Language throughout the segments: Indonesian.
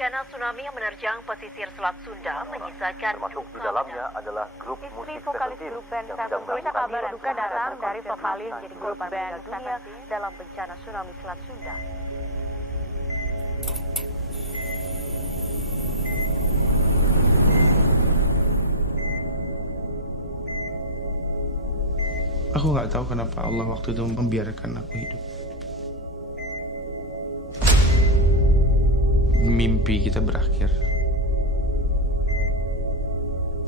bencana tsunami yang menerjang pesisir Selat Sunda menyisakan termasuk di dalamnya adalah grup musik vokalis Seventeen grup band yang sedang Berita melakukan kabar duka datang dari vokalis jadi korban meninggal dunia dalam bencana tsunami Selat Sunda. Aku nggak tahu kenapa Allah waktu itu membiarkan aku hidup. Mimpi kita berakhir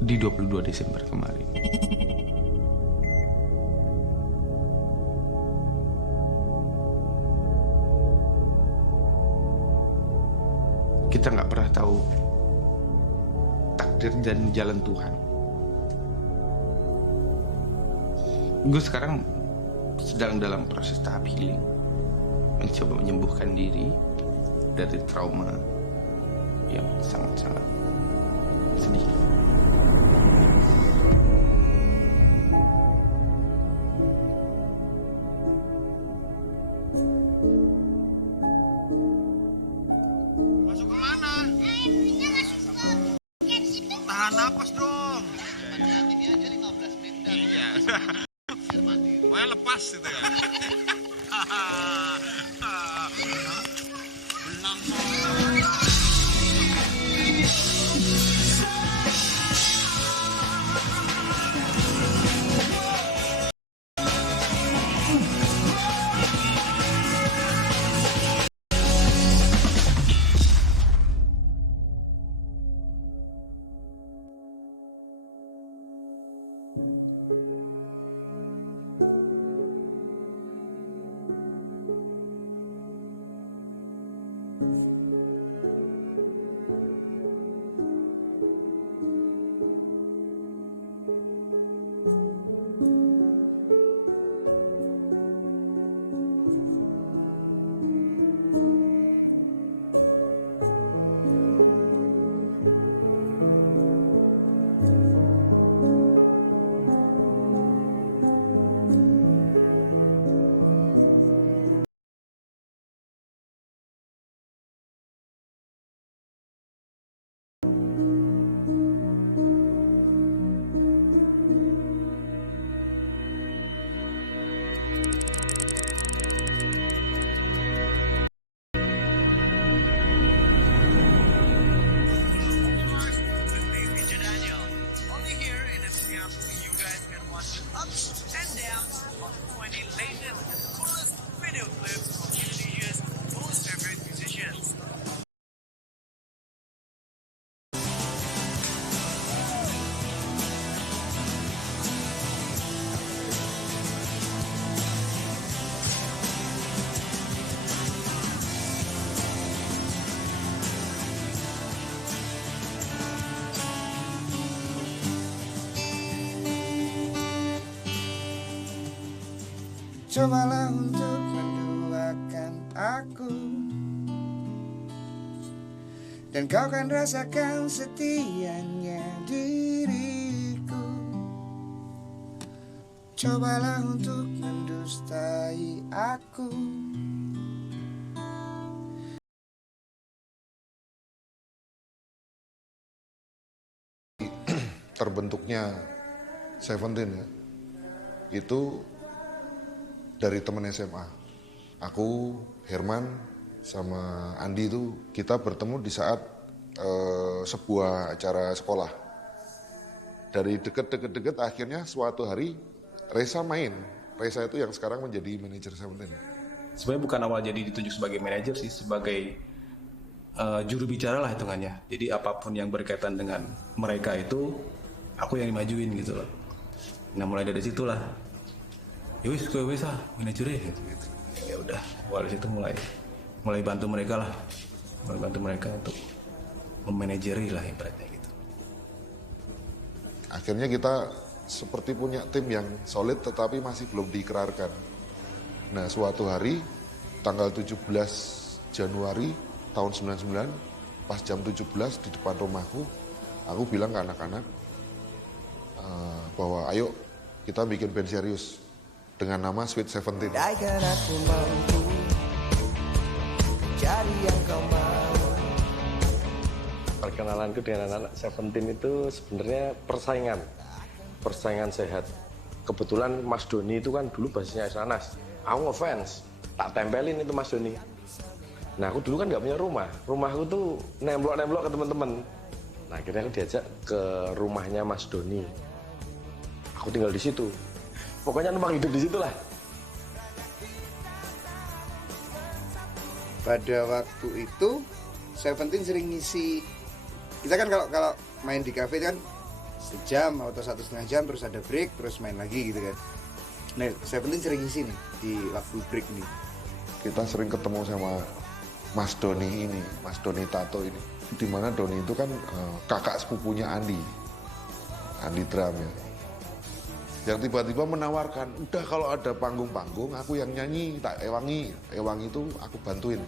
di 22 Desember kemarin. Kita nggak pernah tahu takdir dan jalan Tuhan. Gue sekarang sedang dalam proses tahap healing, mencoba menyembuhkan diri dari trauma yang sangat-sangat sedih. Masuk kemana? Tahan napas dong. Ini aja 15 menit. Iya. Pokoknya lepas gitu ya. Benang. Cobalah untuk menduakan aku, dan kau kan rasakan setianya diriku. Cobalah untuk mendustai aku. Terbentuknya Seventeen ya, itu dari teman SMA. Aku, Herman, sama Andi itu kita bertemu di saat sebuah acara sekolah. Dari deket akhirnya suatu hari Reza main. Reza itu yang sekarang menjadi manajer Seventeen. Sebenarnya bukan awal jadi ditunjuk sebagai manajer sih, sebagai juru bicara lah hitungannya. Jadi apapun yang berkaitan dengan mereka itu aku yang dimajuin gitu loh. Nah mulai dari situlah, yowis gue bisa manajernya gitu. Ya udah, awal situ mulai bantu mereka lah, untuk memanajeri lah ibaratnya gitu. Akhirnya kita seperti punya tim yang solid tetapi masih belum diikrarkan. Nah suatu hari tanggal 17 Januari tahun 99 pas jam 17 di depan rumahku, aku bilang ke anak-anak bahwa ayo kita bikin band serius dengan nama Sweet Seventeen. Andaikan aku mampu jadi yang kau mau, perkenalanku dengan anak-anak Seventeen itu sebenarnya persaingan sehat. Kebetulan Mas Doni itu kan dulu basisnya Anas. Aku ngefans, tak tempelin itu Mas Doni. Nah aku dulu kan nggak punya rumahku tuh nemblok-nemblok ke teman-teman. Nah akhirnya aku diajak ke rumahnya Mas Doni. Aku tinggal di situ. Pokoknya numpang hidup di situ lah. Pada waktu itu Seventeen sering ngisi. Kita kan kalau main di kafe kan sejam atau 1,5 jam terus ada break terus main lagi gitu kan. Nah Seventeen sering ngisi nih di waktu break nih. Kita sering ketemu sama Mas Doni ini, Mas Doni Tato ini. Dimana Doni itu kan kakak sepupunya Andi Drum ya. Yang tiba-tiba menawarkan, udah kalau ada panggung-panggung aku yang nyanyi, tak ewangi itu aku bantuin.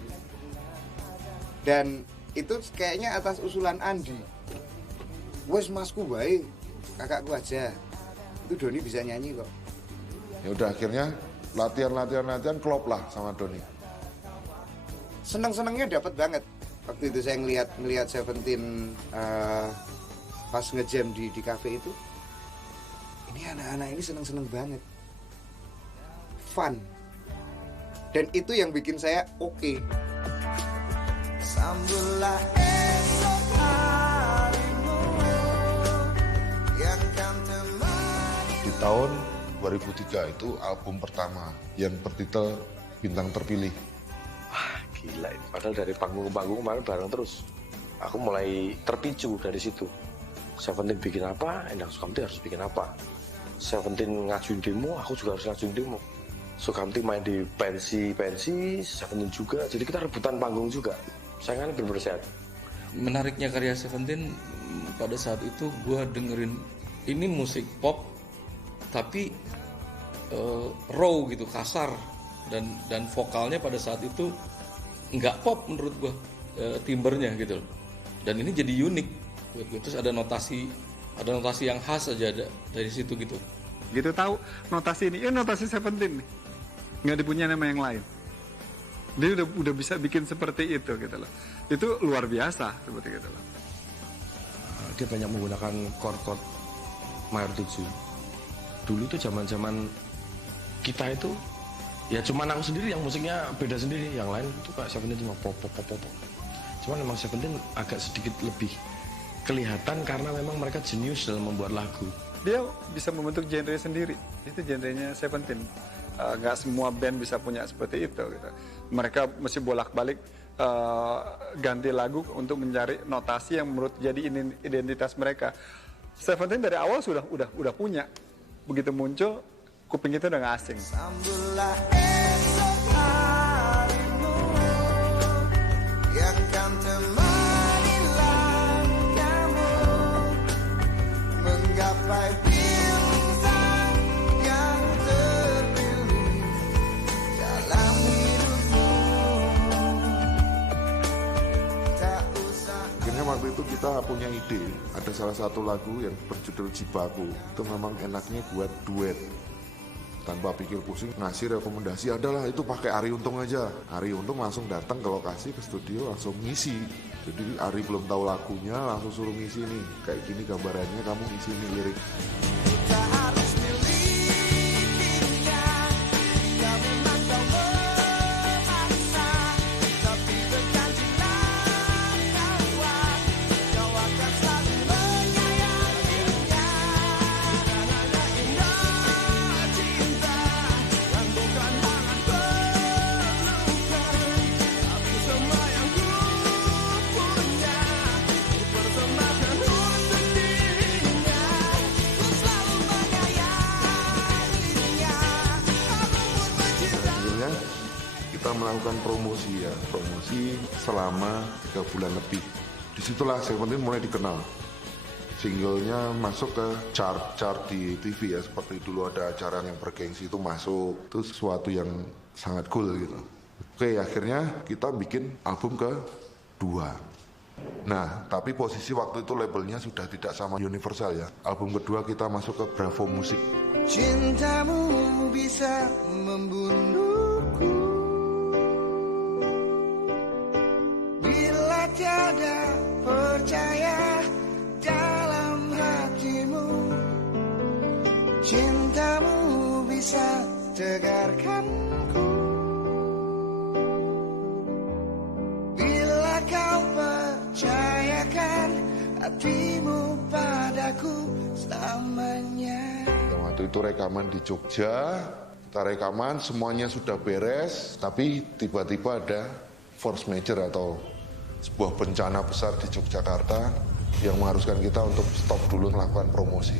Dan itu kayaknya atas usulan Andi. Wes masku baik, kakakku aja. Itu Doni bisa nyanyi kok. Ya udah akhirnya latihan klop lah sama Doni. Seneng-senengnya dapat banget. Waktu itu saya ngelihat Seventeen pas ngejam di kafe itu. Ini anak-anak ini seneng-seneng banget. Fun. Dan itu yang bikin saya oke. Sambulah esok harimu yang kan temani. Di tahun 2003 itu album pertama yang bertitel Bintang Terpilih. Wah gila ini. Padahal dari panggung ke panggung kemarin bareng terus. Aku mulai terpicu dari situ. Seventeen bikin apa, Endang Sukamti harus bikin apa. Seventeen ngajuin demo, aku juga harus ngajuin demo. Sukamti main di pensi, Seventeen juga. Jadi kita rebutan panggung juga. Saingannya bener-bener sehat. Menariknya karya Seventeen pada saat itu gue dengerin ini musik pop tapi raw gitu, kasar dan vokalnya pada saat itu nggak pop menurut gue, timbernya gitu. Dan ini jadi unik. Terus ada notasi yang khas aja dari situ gitu. Gitu tahu notasi ini, notasi Seventeen nih, nggak dipunya nama yang lain. Dia udah bisa bikin seperti itu gitu loh. Itu luar biasa seperti gitu loh. Dia banyak menggunakan chord mayor 7. Dulu tuh zaman kita itu ya cuman aku sendiri yang musiknya beda sendiri, yang lain itu kayak Seventeen cuma pop. Cuman memang Seventeen agak sedikit lebih kelihatan karena memang mereka jenius dalam membuat lagu. Dia bisa membentuk genre sendiri. Itu genrenya Seventeen. Nggak semua band bisa punya seperti itu gitu. Mereka mesti bolak-balik ganti lagu untuk mencari notasi yang menurut jadi identitas mereka. Seventeen dari awal udah punya. Begitu muncul, kuping kita udah nggak asing. Sambulah esok harimu yang kan temani langkahmu menggapai bintang yang terpilih dalam hidupmu. Tak usah. Akhirnya waktu itu kita punya ide, ada salah satu lagu yang berjudul Jibaku. Itu memang enaknya buat duet. Tanpa pikir pusing, ngasih rekomendasi adalah itu pakai Ari Untung aja. Ari Untung langsung datang ke lokasi, ke studio, langsung ngisi. Jadi Ari belum tahu lagunya, langsung suruh ngisi nih. Kayak gini gambarannya, kamu ngisi nih lirik. Kita harus milikinya, jika memang kau memaksa, tapi berjanjilah kawan, kau akan selalu menyayanginya. Karena indah cinta yang bukan hangat perlukan, tapi semua yang ku punya, ku persembahkan untuk dirinya. Ku selalu menyayanginya, apapun mencinta. Akhirnya kita melakukan promosi selama 3 bulan lebih. Disitulah Seventeen mulai dikenal. Singlenya masuk ke chart di TV ya, seperti dulu ada acara yang bergengsi itu masuk. Itu sesuatu yang sangat cool gitu. Oke, akhirnya kita bikin album kedua. Nah, tapi posisi waktu itu labelnya sudah tidak sama Universal ya. Album kedua kita masuk ke Bravo Musik. Cintamu bisa membunuhku bila tiada percaya. tegarkanku. Bila kau percayakan hatimu padaku selamanya. Waktu itu rekaman di Jogja, kita rekaman semuanya sudah beres, tapi tiba-tiba ada force major atau sebuah bencana besar di Yogyakarta yang mengharuskan kita untuk stop dulu melakukan promosi.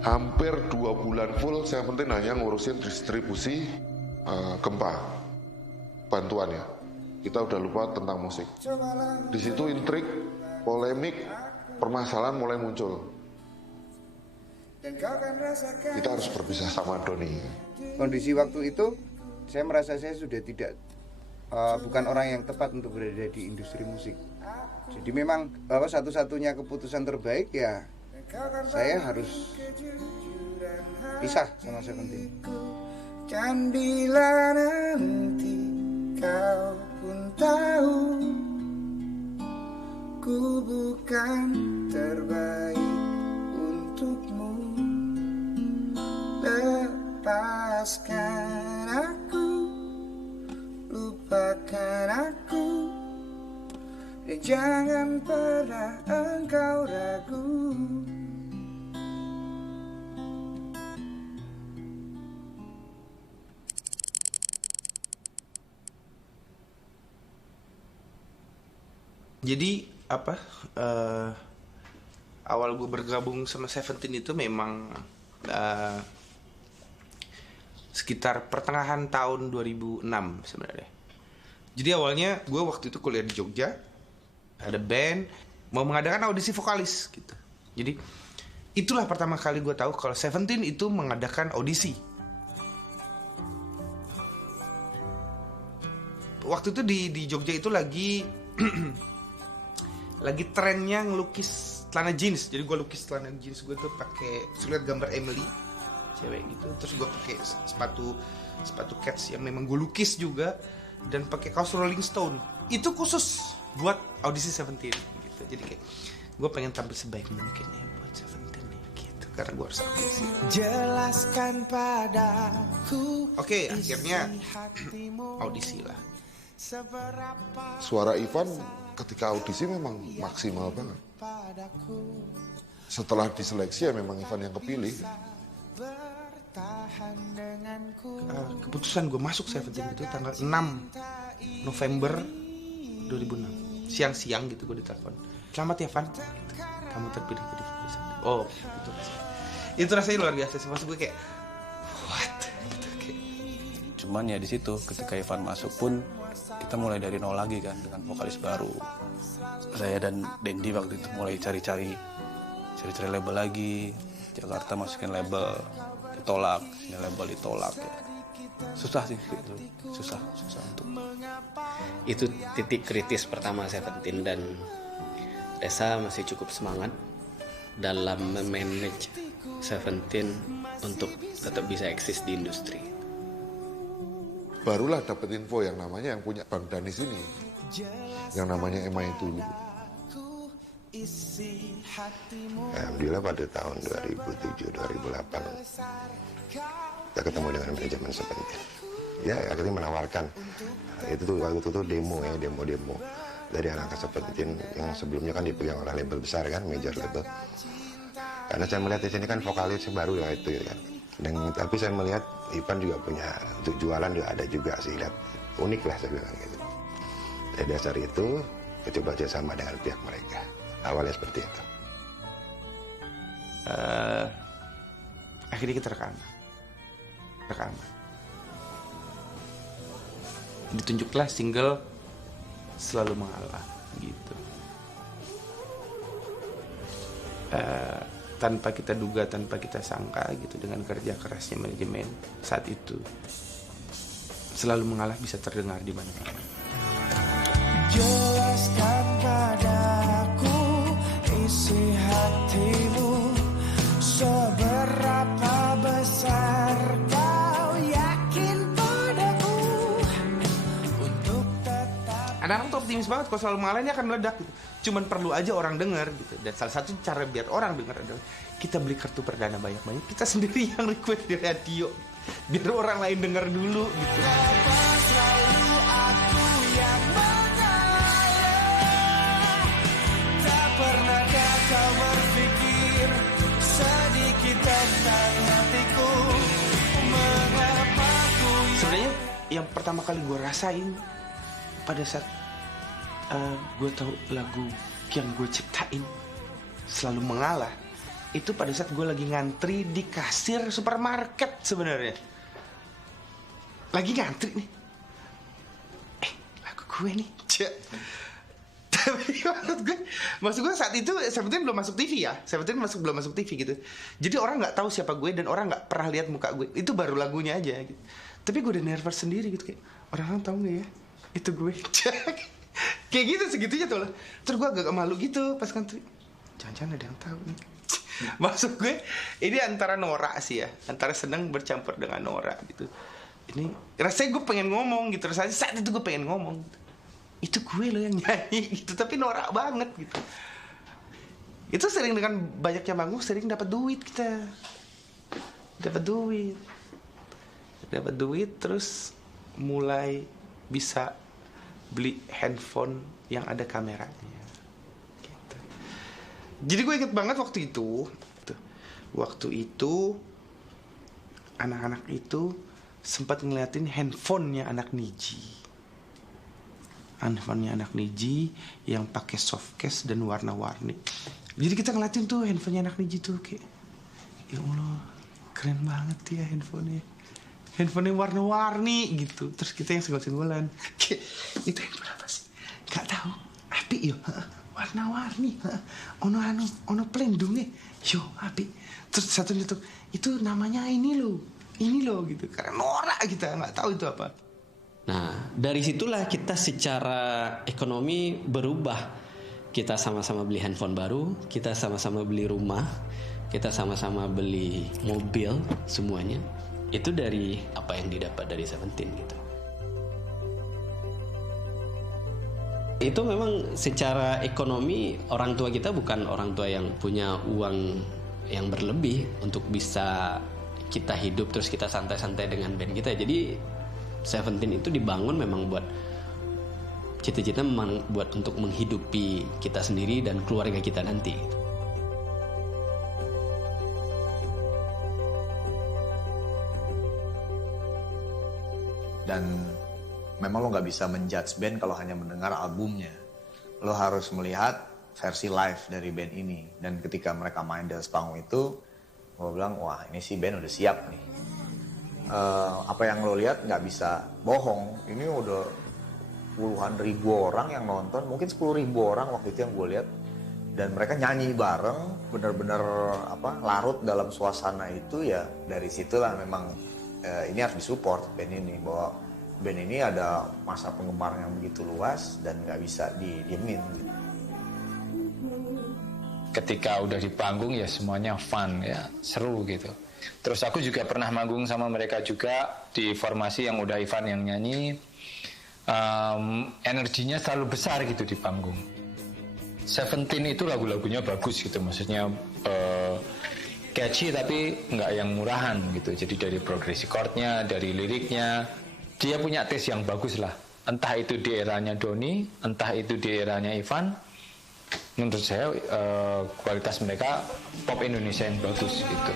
Hampir 2 bulan full Seventeen hanya ngurusin distribusi gempa, bantuannya. Kita udah lupa tentang musik. Di situ intrik, polemik, permasalahan mulai muncul. Kita harus berpisah sama Doni. Kondisi waktu itu, saya merasa saya sudah tidak bukan orang yang tepat untuk berada di industri musik. Jadi memang bahwa satu-satunya keputusan terbaik ya saya harus pisah sama Seventeen. Dan bila nanti kau pun tahu ku bukan terbaik untukmu, lepaskan aku, lupakan aku, dan jangan pernah engkau ragu. Jadi apa? Awal gue bergabung sama Seventeen itu memang sekitar pertengahan tahun 2006 sebenarnya. Jadi awalnya gue waktu itu kuliah di Jogja, ada band mau mengadakan audisi vokalis gitu. Jadi itulah pertama kali gue tahu kalau Seventeen itu mengadakan audisi. Waktu itu di Jogja itu lagi lagi trennya ngelukis celana jeans. Jadi gue lukis celana jeans gue tuh pakai lihat gambar Emily cewek gitu, terus gue pakai sepatu cats yang memang gue lukis juga, dan pakai kaos Rolling Stone. Itu khusus buat audisi Seventeen gitu. Jadi kayak gue pengen tampil sebaik mungkin ya buat Seventeen gitu, karena gue harus audisi. Jelaskan padaku. Oke, akhirnya audisi lah. Suara Ivan ketika audisi memang maksimal banget. Setelah diseleksi ya memang Ivan yang kepilih. Keputusan gue masuk Seventeen itu tanggal 6 November 2006. Siang-siang gitu gue ditelepon. Selamat ya Van, kamu terpilih jadi vokalis. Oh, itu rasanya luar biasa sih. Maksud gue kayak what? Gitu, kayak. Cuman ya di situ ketika Ivan masuk pun kita mulai dari nol lagi kan dengan vokalis baru. Saya dan Dendi waktu itu mulai cari-cari label lagi. Jakarta masukin label, ditolak, ini label ditolak ya. Susah sih itu, susah untuk. Itu titik kritis pertama Seventeen, dan Reza masih cukup semangat dalam memanage Seventeen untuk tetap bisa eksis di industri. Barulah dapat info yang namanya yang punya Bang Danis ini, yang namanya Emma itu. Alhamdulillah pada tahun 2007-2008 kita ketemu dengan manajemen Seventeen. Ya akhirnya menawarkan itu tuh waktu itu demo dari anak Seventeen yang sebelumnya kan dipegang oleh label besar kan, major label. Karena saya melihat di sini kan vokalis baru ya itu kan. Dan tapi saya melihat Ivan juga punya untuk jualan juga ada juga sih, lihat unik lah saya bilang gitu. Dari dasar itu kita coba kerjasama dengan pihak mereka. Awalnya seperti itu. Akhirnya kita rekaman. Ditunjuklah single Selalu Mengalah gitu. Tanpa kita duga, tanpa kita sangka gitu, dengan kerja kerasnya manajemen saat itu, Selalu Mengalah bisa terdengar di mana-mana. Jelaskan padaku isi hatimu, seberapa besar kau yakin padaku untuk tetap. Anak-anak orang tuh optimis banget kalau selalu mengalah ini akan meledak gitu. Cuman perlu aja orang dengar gitu. Dan salah satu cara biar orang dengar adalah kita beli kartu perdana banyak-banyak, kita sendiri yang request di radio biar orang lain dengar dulu gitu. Sebenarnya yang pertama kali gue rasain pada saat gue tahu lagu yang gue ciptain Selalu Mengalah, itu pada saat gue lagi ngantri di kasir supermarket sebenarnya. Lagi ngantri nih. Lagu gue nih. Tapi maksud gue saat itu Seventeen belum masuk TV ya. Seventeen belum masuk TV gitu. Jadi orang nggak tahu siapa gue dan orang nggak pernah lihat muka gue. Itu baru lagunya aja gitu. Tapi gue udah nervous sendiri gitu, kayak orang tahu nggak ya itu gue. Kayak gitu segitunya tuh lah. Terus gue agak malu gitu pas ngantri. Jangan-jangan ada yang tahu nih. Maksud gue ini antara norak sih ya, antara senang bercampur dengan norak gitu. Ini rasanya gue pengen ngomong gitu, rasanya saat itu gue pengen ngomong gitu. Itu gue loh yang nyanyi gitu, tapi norak banget gitu. Itu sering dengan banyaknya manggung, sering dapat duit kita. Dapat duit terus mulai bisa beli handphone yang ada kameranya. Gitu. Jadi gue inget banget waktu itu anak-anak itu sempat ngeliatin handphonenya anak Niji. Handphonenya anak Niji yang pakai softcase dan warna-warni. Jadi kita ngeliatin tuh handphonenya anak Niji tuh kayak, ya Allah, keren banget ya handphonenya. Handphonenya warna-warni gitu. Terus kita yang senggol-senggolan. Itu handphone apa sih? Gak tahu. Api yo, warna-warni. Ono pelindungnya. Yo, api. Terus satu itu namanya ini loh gitu. Karena norak kita nggak tahu itu apa. Nah, dari situlah kita secara ekonomi berubah. Kita sama-sama beli handphone baru, kita sama-sama beli rumah, kita sama-sama beli mobil, semuanya. Itu dari apa yang didapat dari Seventeen gitu. Itu memang secara ekonomi orang tua kita bukan orang tua yang punya uang yang berlebih untuk bisa kita hidup terus kita santai-santai dengan band kita. Jadi Seventeen itu dibangun memang buat cita-cita, memang buat untuk menghidupi kita sendiri dan keluarga kita nanti. Dan memang lo nggak bisa menjudge band kalau hanya mendengar albumnya. Lo harus melihat versi live dari band ini. Dan ketika mereka main di atas panggung itu, gue bilang, wah ini sih band udah siap nih. Apa yang lo lihat nggak bisa bohong. Ini udah puluhan ribu orang yang nonton, mungkin 10.000 orang waktu itu yang gue lihat. Dan mereka nyanyi bareng, benar-benar larut dalam suasana itu ya. Dari situlah memang ini harus disupport band ini, bahwa band ini ada masa penggemar yang begitu luas dan nggak bisa didiemin. Ketika udah di panggung ya semuanya fun ya, seru gitu. Terus aku juga pernah manggung sama mereka juga di formasi yang udah Ivan yang nyanyi. Energinya selalu besar gitu di panggung. Seventeen itu lagu-lagunya bagus gitu, maksudnya catchy tapi nggak yang murahan gitu. Jadi dari progresi chordnya, dari liriknya, dia punya taste yang bagus lah. Entah itu di eranya Doni, entah itu di eranya Ivan. Menurut saya kualitas mereka pop Indonesia yang bagus gitu.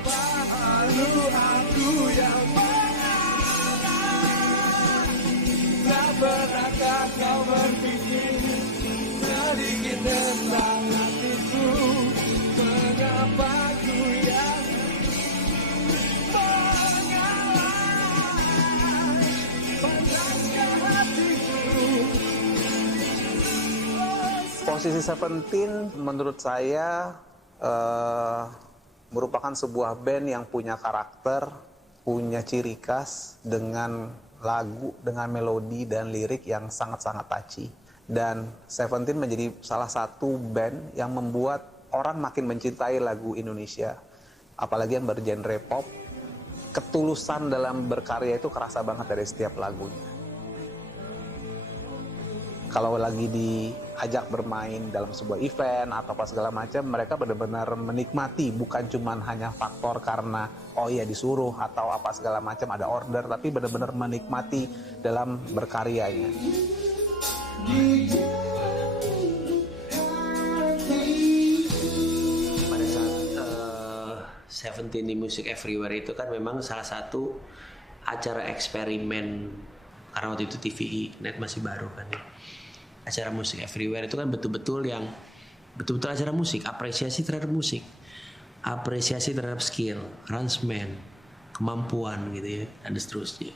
Posisi Seventeen menurut saya merupakan sebuah band yang punya karakter, punya ciri khas dengan lagu, dengan melodi dan lirik yang sangat-sangat touchy. Dan Seventeen menjadi salah satu band yang membuat orang makin mencintai lagu Indonesia, apalagi yang bergenre pop. Ketulusan dalam berkarya itu kerasa banget dari setiap lagunya. kalau lagi diajak bermain dalam sebuah event atau apa segala macam, mereka benar-benar menikmati, bukan cuman hanya faktor karena oh iya disuruh atau apa segala macam ada order, tapi benar-benar menikmati dalam berkaryanya. Pada saat Seventeen di Music Everywhere itu kan memang salah satu acara eksperimen, karena waktu itu TVI Net masih baru kan ya. Acara Music Everywhere itu kan betul-betul acara musik, apresiasi terhadap musik, apresiasi terhadap skill, arrangement, kemampuan gitu ya, dan seterusnya.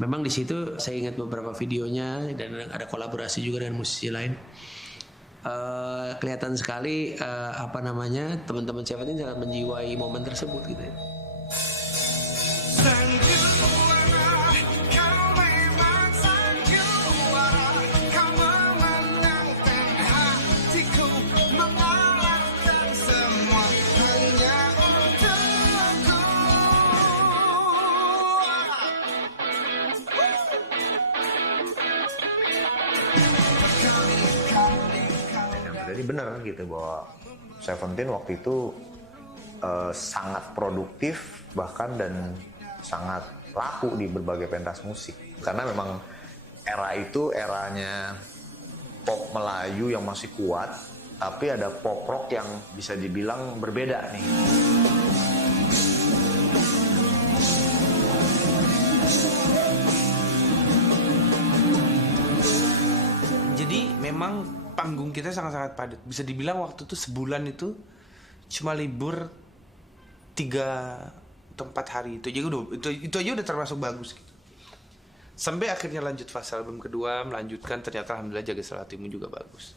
Memang di situ saya ingat beberapa videonya dan ada kolaborasi juga dengan musisi lain. Kelihatan sekali teman-teman Seventeen sangat menjiwai momen tersebut gitu ya. Jadi benar gitu bahwa Seventeen waktu itu sangat produktif bahkan dan sangat laku di berbagai pentas musik, karena memang era itu eranya pop Melayu yang masih kuat, tapi ada pop rock yang bisa dibilang berbeda nih. Jadi memang panggung kita sangat-sangat padat. Bisa dibilang waktu itu sebulan itu cuma libur 3 atau 4 hari. Itu aja udah termasuk bagus gitu. Sampai akhirnya lanjut fase album kedua, melanjutkan, ternyata alhamdulillah Jaga Selalu Hatimu juga bagus.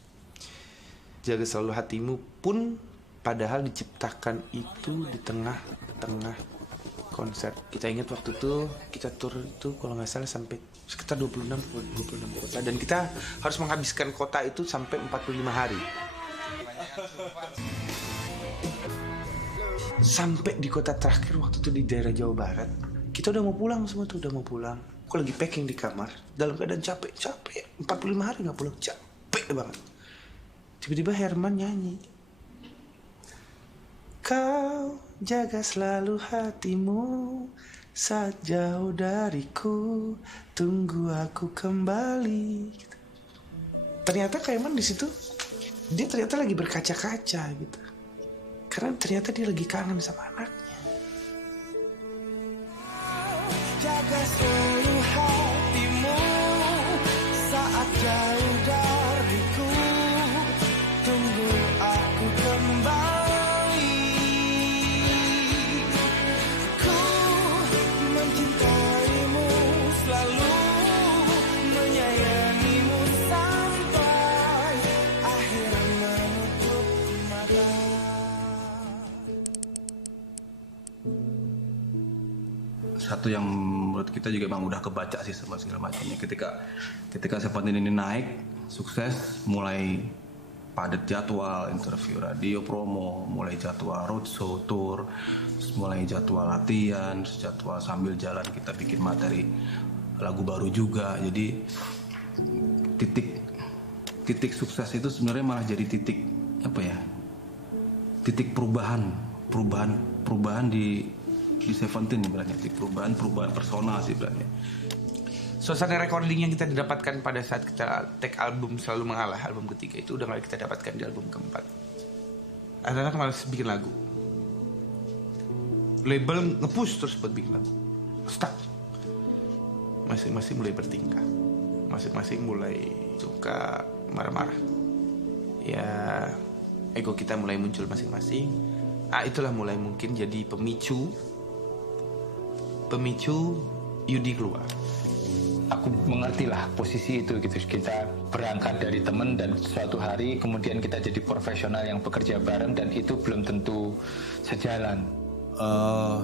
Jaga Selalu Hatimu pun padahal diciptakan itu di tengah-tengah konser. Kita ingat waktu itu kita tur itu kalau nggak salah sampai sekitar 26 kota, dan kita harus menghabiskan kota itu sampai 45 hari. Sampai di kota terakhir waktu itu di daerah Jawa Barat, kita udah mau pulang semua tuh, udah mau pulang. Aku lagi packing di kamar dalam keadaan capek 45 hari nggak pulang, capek banget. Tiba-tiba Herman nyanyi, kau jaga selalu hatimu saat jauh dariku, tunggu aku kembali. Ternyata Herman di situ dia ternyata lagi berkaca-kaca gitu, karena ternyata dia lagi kangen sama anaknya. Jaga selalu hatimu saat jauh dariku, tunggu aku kembali. Ku mencintaimu selalu, menyayangimu sampai akhir menutup mata. Satu yang menurut kita juga emang udah kebaca sih sama segala macamnya. Ketika Seventeen ini naik, sukses, mulai padat jadwal, interview radio, promo, mulai jadwal roadshow, tour, mulai jadwal latihan, jadwal sambil jalan kita bikin materi lagu baru juga. Jadi titik sukses itu sebenarnya malah jadi titik titik perubahan di Seventeen ibaratnya, perubahan personal sih ibaratnya. Suasana recording yang kita dapatkan pada saat kita take album Selalu Mengalah, album ketiga itu udah gak kita dapatkan di album keempat. Anak-anak malah bikin lagu, label nge-push terus buat bikin lagu, stuck. Masing-masing mulai bertingkah, masing-masing mulai suka marah-marah. Ya ego kita mulai muncul masing-masing. Itulah mulai mungkin jadi pemicu Yudi keluar. Aku mengerti lah posisi itu gitu. Kita berangkat dari teman dan suatu hari kemudian kita jadi profesional yang bekerja bareng, dan itu belum tentu sejalan.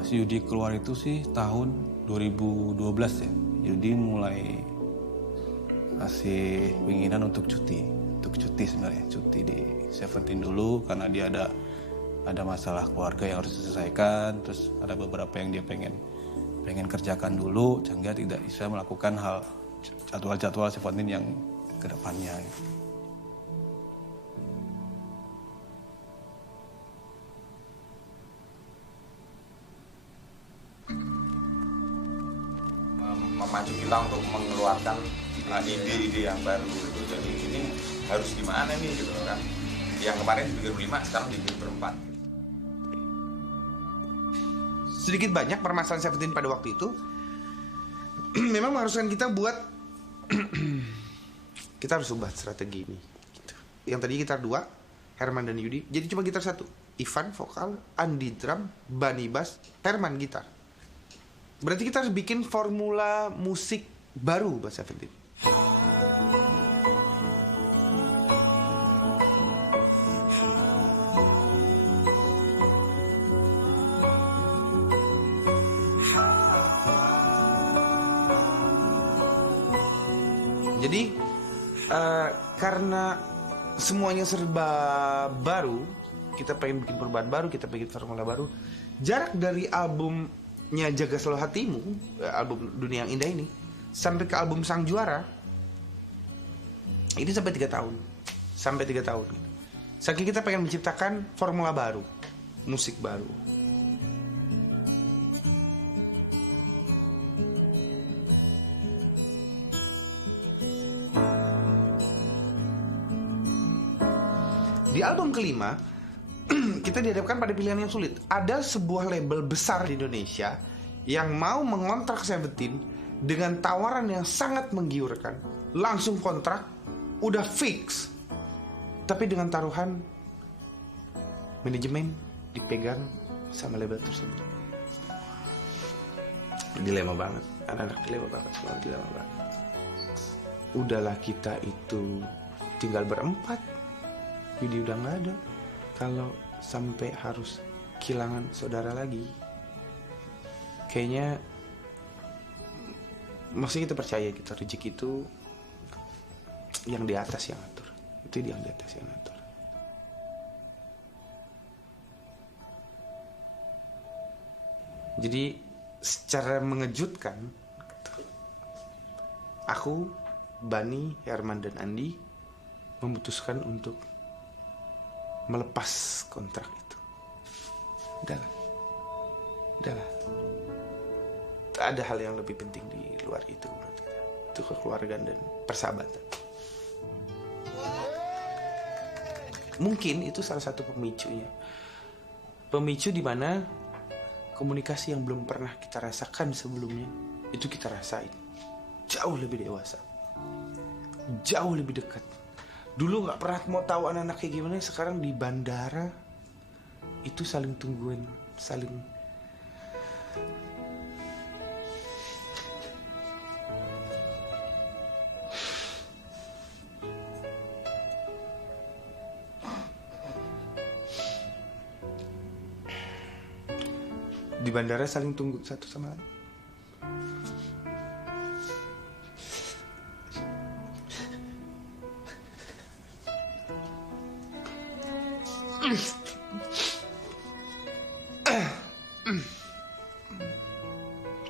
Yudi keluar itu sih tahun 2012 ya. Yudi mulai ngasih keinginan untuk cuti sebenarnya, cuti di Seventeen dulu karena dia ada masalah keluarga yang harus diselesaikan, terus ada beberapa yang dia pengen kerjakan dulu sehingga tidak bisa melakukan hal jadwal Seventeen yang ke depannya. Memacu kita untuk mengeluarkan ide-ide yang baru gitu. Jadi ini harus gimana nih gitu kan. Yang kemarin dibikin berlima, sekarang dibikin berempat. Sedikit banyak permasalahan Seventeen pada waktu itu memang mengharuskan kita buat kita harus ubah strategi ini gitu. Yang tadi gitar 2, Herman dan Yudi, jadi cuma gitar 1. Ivan vokal, Andi drum, Bani bass, Herman gitar. Berarti kita harus bikin formula musik baru buat Seventeen. Jadi karena semuanya serba baru, kita pengen bikin perubahan baru, kita bikin formula baru. Jarak dari albumnya Jaga Selalu Hatimu, album Dunia Yang Indah ini, sampai ke album Sang Juara, ini sampai 3 tahun. Sampai 3 tahun. Saking kita pengen menciptakan formula baru, musik baru. Di album kelima, kita dihadapkan pada pilihan yang sulit. Ada sebuah label besar di Indonesia yang mau mengontrak Seventeen dengan tawaran yang sangat menggiurkan. Langsung kontrak, udah fix. Tapi dengan taruhan manajemen dipegang sama label tersebut. Dilema banget, anak-anak dilema banget, semua dilema banget. Udahlah kita itu tinggal berempat. Yudi udah nggak ada. Kalau sampai harus kehilangan saudara lagi, kayaknya maksudnya kita percaya kita rezeki itu yang di atas yang atur. Itu yang di atas yang atur. Jadi secara mengejutkan, aku, Bani, Herman dan Andi memutuskan untuk melepas kontrak itu. Udahlah. Tak ada hal yang lebih penting di luar itu menurut kita. Itu kekeluargaan dan persahabatan. Mungkin itu salah satu pemicunya. Pemicu di mana komunikasi yang belum pernah kita rasakan sebelumnya, itu kita rasain. Jauh lebih dewasa. Jauh lebih dekat. Dulu gak pernah mau tahu anak-anak kayak gimana. Sekarang di bandara itu saling tungguin, saling di bandara saling tunggu satu sama lain.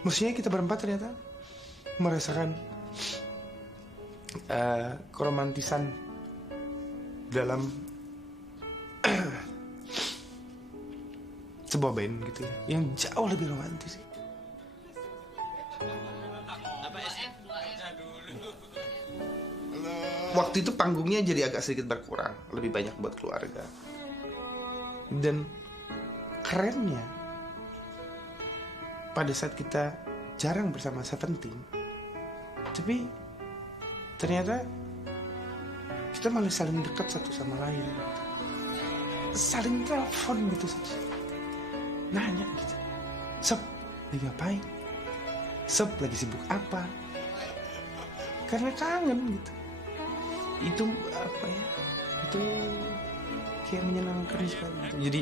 Maksudnya kita berempat ternyata merasakan keromantisan dalam sebuah band gitu ya, yang jauh lebih romantis. Waktu itu panggungnya jadi agak sedikit berkurang, lebih banyak buat keluarga. Dan kerennya, pada saat kita jarang bersama Seventeen, tapi ternyata kita malah saling dekat satu sama lain, saling telepon gitu, nanya gitu, Sob, lagi ngapain? Sob, lagi sibuk apa? Karena kangen gitu. Itu apa ya? Itu kayak menyenangkan sekali gitu. Jadi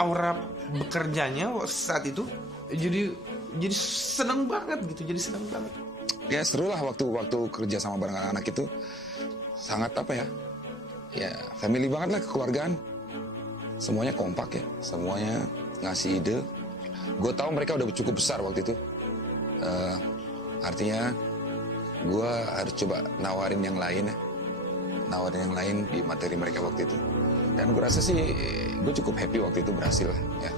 aura bekerjanya saat itu jadi seneng banget gitu, jadi seneng banget. Ya seru lah waktu kerja sama bareng anak-anak itu, sangat apa ya, ya family banget lah, kekeluargaan. Semuanya kompak ya, semuanya ngasih ide. Gue tahu mereka udah cukup besar waktu itu, artinya gue harus coba nawarin yang lain ya. nawarin yang lain di materi mereka waktu itu. Dan gue rasa sih gue cukup happy waktu itu berhasil ya.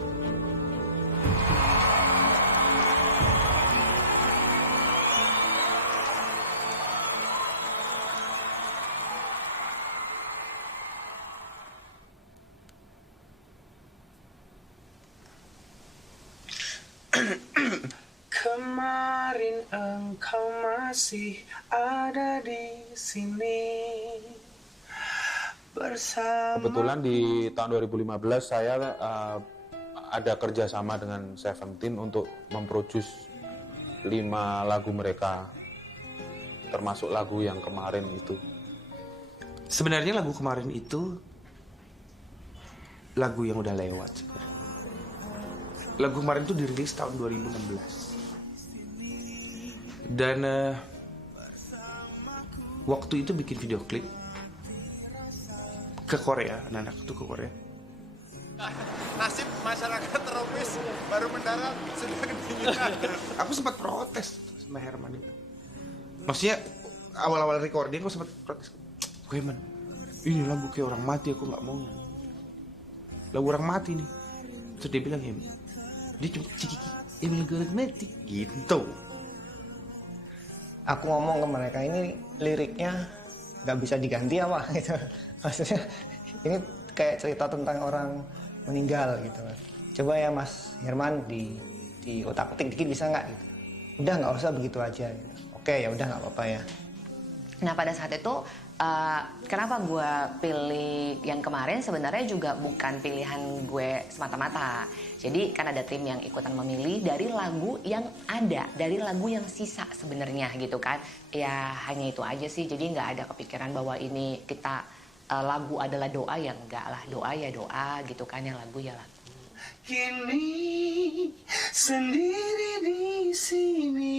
Kemarin engkau masih ada di sini bersama. Kebetulan di tahun 2015 saya ada kerjasama dengan Seventeen untuk memproduce 5 lagu mereka, termasuk lagu yang kemarin itu. Sebenarnya lagu kemarin itu lagu yang udah lewat. Lagu kemarin itu dirilis tahun 2016. Dan waktu itu bikin video klip ke Korea, anak-anak itu ke Korea. Nasib masyarakat tropis baru mendarat sudah kedinginan. Aku sempat protes sama Herman itu. Maksudnya awal-awal recording aku sempat protes. Herman, ini lagu kayak orang mati, aku nggak mau. Lagu orang mati nih. Terus dia bilang, dia cuma cikiki, lagu orang mati gitu. Aku ngomong ke mereka, ini liriknya nggak bisa diganti apa gitu. Maksudnya ini kayak cerita tentang orang meninggal gitu. Coba ya Mas Herman di otak-atik dikit bisa nggak gitu. Udah nggak usah begitu aja gitu. Oke ya udah nggak apa-apa ya. Nah pada saat itu kenapa gue pilih yang kemarin sebenarnya juga bukan pilihan gue semata-mata. Jadi kan ada tim yang ikutan memilih dari lagu yang ada, dari lagu yang sisa sebenarnya gitu kan. Ya hanya itu aja sih, jadi nggak ada kepikiran bahwa ini kita lagu adalah doa, ya enggak lah, doa ya doa gitu kan, yang lagu ya lagu. Kini sendiri di sini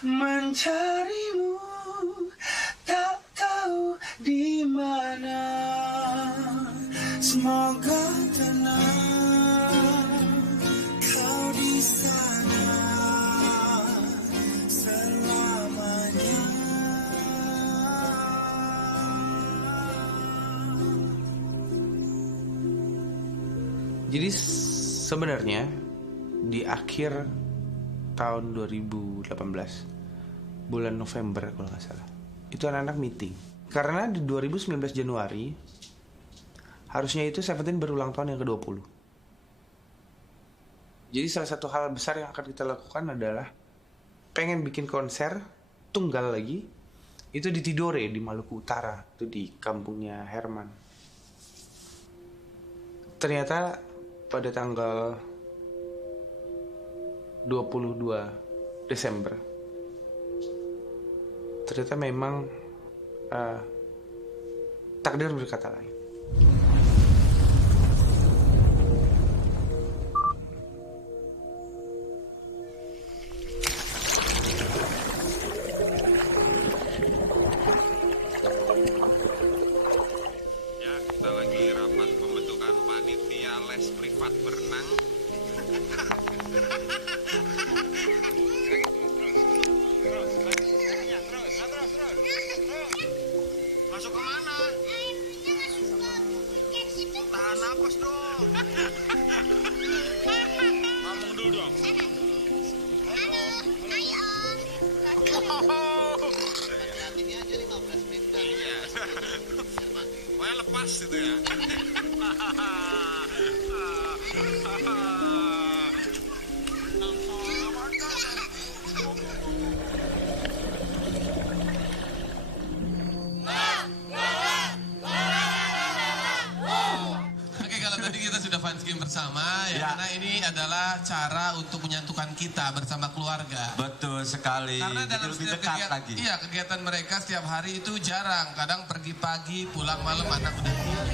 mencarimu, tak tahu di mana. Semoga tenang kau di sana selamanya. Jadi sebenarnya di akhir tahun 2018 bulan November kalau nggak salah, itu anak-anak meeting karena di 2019 Januari harusnya itu Seventeen berulang tahun yang ke-20. Jadi salah satu hal besar yang akan kita lakukan adalah pengen bikin konser tunggal lagi, itu di Tidore di Maluku Utara, itu di kampungnya Herman. Ternyata pada tanggal 22 Desember ternyata memang takdir berkata lain. Ya, kita lagi rapat pembentukan panitia les privat berenang. Masuk ke mana? Tahan napas dong. Ngomong dulu dong. Ini aja 15 menit. Iya. Pokoknya lepas itu ya. Oke, kalau tadi kita sudah fans game bersama ya, karena ini adalah cara untuk menyatukan kita bersama keluarga. Betul sekali. Karena dalam lebih setiap dekat kegiatan, lagi. iya, kegiatan mereka setiap hari itu jarang. Kadang pergi pagi, pulang malam, anak udah tidur.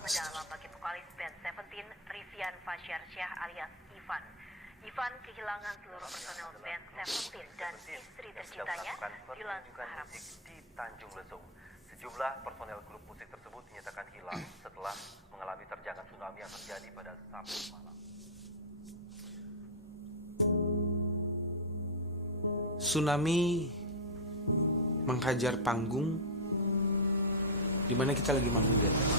mendalam bagi vokalis band Seventeen, Rivian Fasyarsyah alias Ivan. Ivan kehilangan seluruh personel band Seventeen dan istri tercintanya, Yulan Harap. Di Tanjung Lesung, sejumlah personel grup musik tersebut dinyatakan hilang setelah mengalami terjangan tsunami yang terjadi pada Sabtu malam. Tsunami menghajar panggung di mana kita lagi manggung di atas.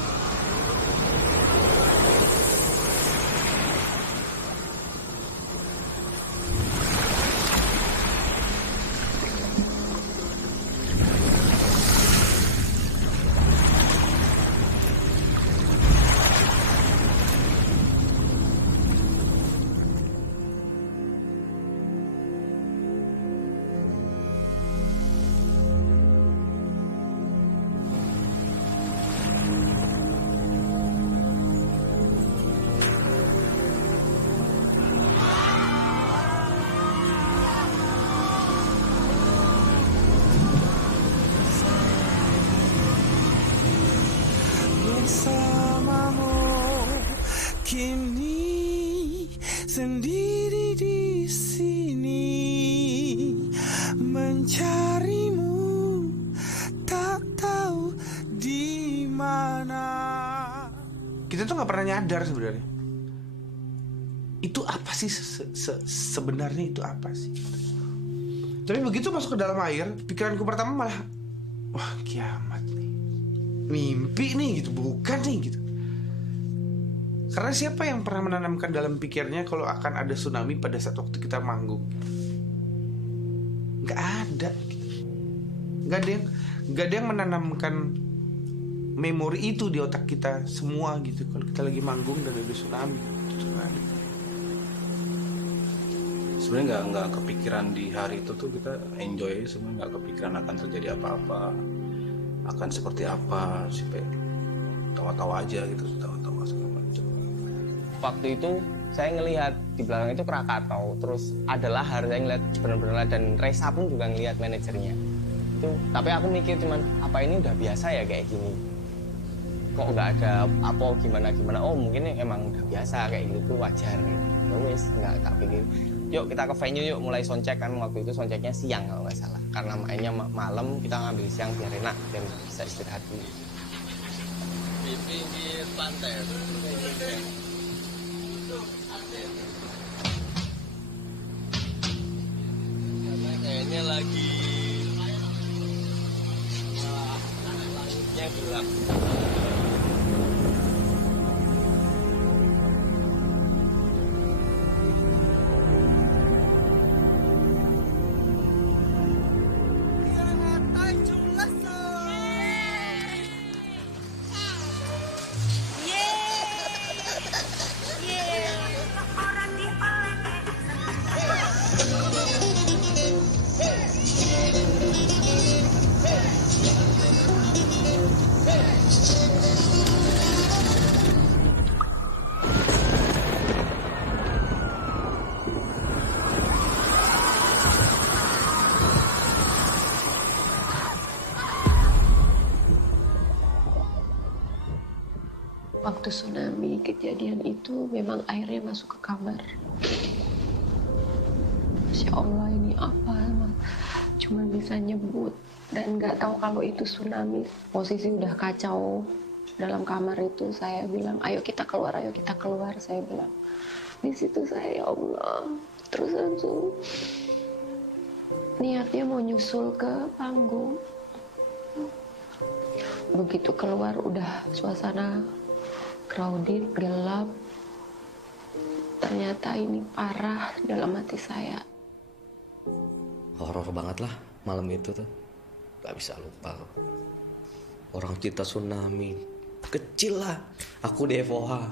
Bersamamu kini sendiri di sini mencarimu tak tahu di mana. Kita tuh nggak pernah nyadar sebenarnya. Itu apa sih sebenarnya itu apa sih? Tapi begitu masuk ke dalam air, pikiranku pertama malah, wah kiamat nih, mimpi nih gitu, bukan nih gitu. Karena siapa yang pernah menanamkan dalam pikirnya kalau akan ada tsunami pada saat waktu kita manggung? Nggak ada gitu. Nggak ada yang menanamkan memori itu di otak kita semua gitu. Kalau kita lagi manggung dan ada tsunami, Sebenarnya nggak kepikiran di hari itu tuh kita enjoy, sebenarnya nggak kepikiran akan terjadi apa-apa, akan seperti apa, sampai tawa-tawa aja gitu, tawa-tawa segala macam. Waktu itu saya ngelihat di belakang itu Krakatau, terus ada lahar, saya ngeliat benar-benar, dan Reza pun juga ngelihat manajernya itu. Tapi aku mikir cuman, apa ini udah biasa ya kayak gini, kok nggak ada apa gimana, oh mungkin emang udah biasa kayak gitu tuh wajar gitu. Wes nggak tak pikir, yuk kita ke venue yuk, mulai soundcheck. Kan waktu itu soundchecknya siang kalau nggak salah, karena mainnya malam, kita ngambil siang biar enak dan bisa istirahat dulu. Di pinggir pantai. Karena kayaknya lagi langitnya gelap. Waktu tsunami kejadian itu memang airnya masuk ke kamar. Masya Allah, ini apa? Cuma bisa nyebut dan nggak tahu kalau itu tsunami. Posisi udah kacau dalam kamar itu. Saya bilang, ayo kita keluar, ayo kita keluar. Saya bilang, di situ saya, ya Allah. Terus langsung niatnya mau nyusul ke panggung. Begitu keluar udah suasana crowded, gelap. Ternyata ini parah dalam hati saya. Horor banget lah malam itu tuh. Gak bisa lupa. Orang cerita tsunami kecil lah. Aku di FOH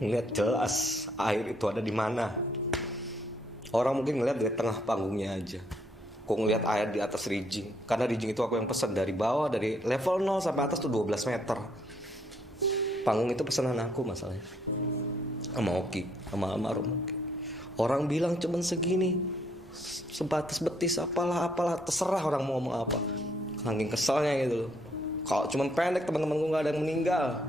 ngeliat jelas air itu ada di mana. Orang mungkin ngeliat dari tengah panggungnya aja. Kok ngeliat air di atas rigging. Karena rigging itu aku yang pesen dari bawah, dari level 0 sampai atas tuh 12 meter. Panggung itu pesanan aku masalahnya, sama Oki, sama almarhum Oki. Orang bilang cuman segini, sebatas betis, apalah, terserah orang mau ngomong apa. Saking keselnya gitu loh. Kalau cuman pendek, teman-teman gue gak ada yang meninggal.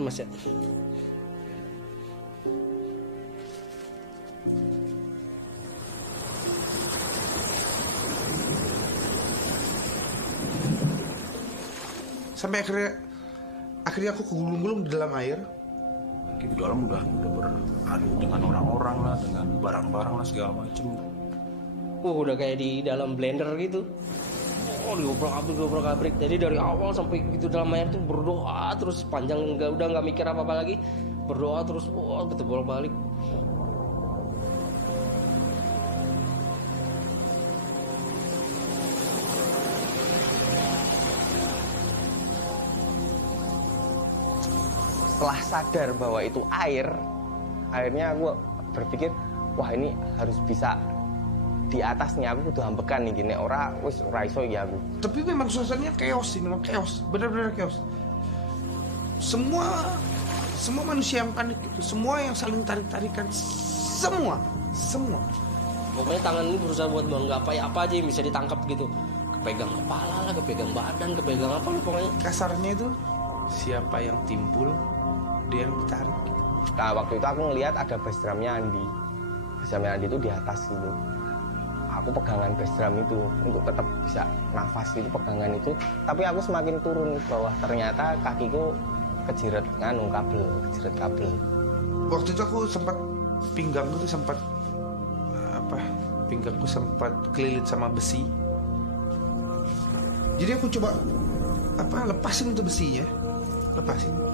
Mas ya. Sampai akhirnya aku kegulung-gulung di dalam air. Di dalam udah beradu dengan orang-orang lah, dengan barang-barang lah segala macem. Udah kayak di dalam blender gitu. Diobrak-abrik. Jadi dari awal sampai gitu dalam air tuh berdoa terus panjang, udah nggak mikir apa-apa lagi. Berdoa terus, betul bolak-balik. Setelah sadar bahwa itu air, akhirnya aku berpikir, wah ini harus bisa di atasnya, aku kudu ambekan nih gini, ora iso ya aku. Tapi memang suasananya chaos sih, memang chaos, benar-benar chaos. Semua manusia yang panik itu, semua yang saling tarik-tarikan, semua. Pokoknya tangan ini berusaha buat menggapai apa aja yang bisa ditangkap gitu. Kepegang kepala lah, kepegang badan, kepegang apa lah pokoknya. Kasarnya itu siapa yang timbul, dia yang ditarik. Nah waktu itu aku ngelihat ada bass drumnya Andi. Bass drumnya Andi itu di atas gitu. Aku pegangan bass drum itu untuk tetap bisa nafas gitu, pegangan itu. Tapi aku semakin turun ke bawah, ternyata kakiku kejiret kabel. Waktu itu aku sempat pinggangku sempat kelilit sama besi. Jadi aku coba lepasin itu besinya.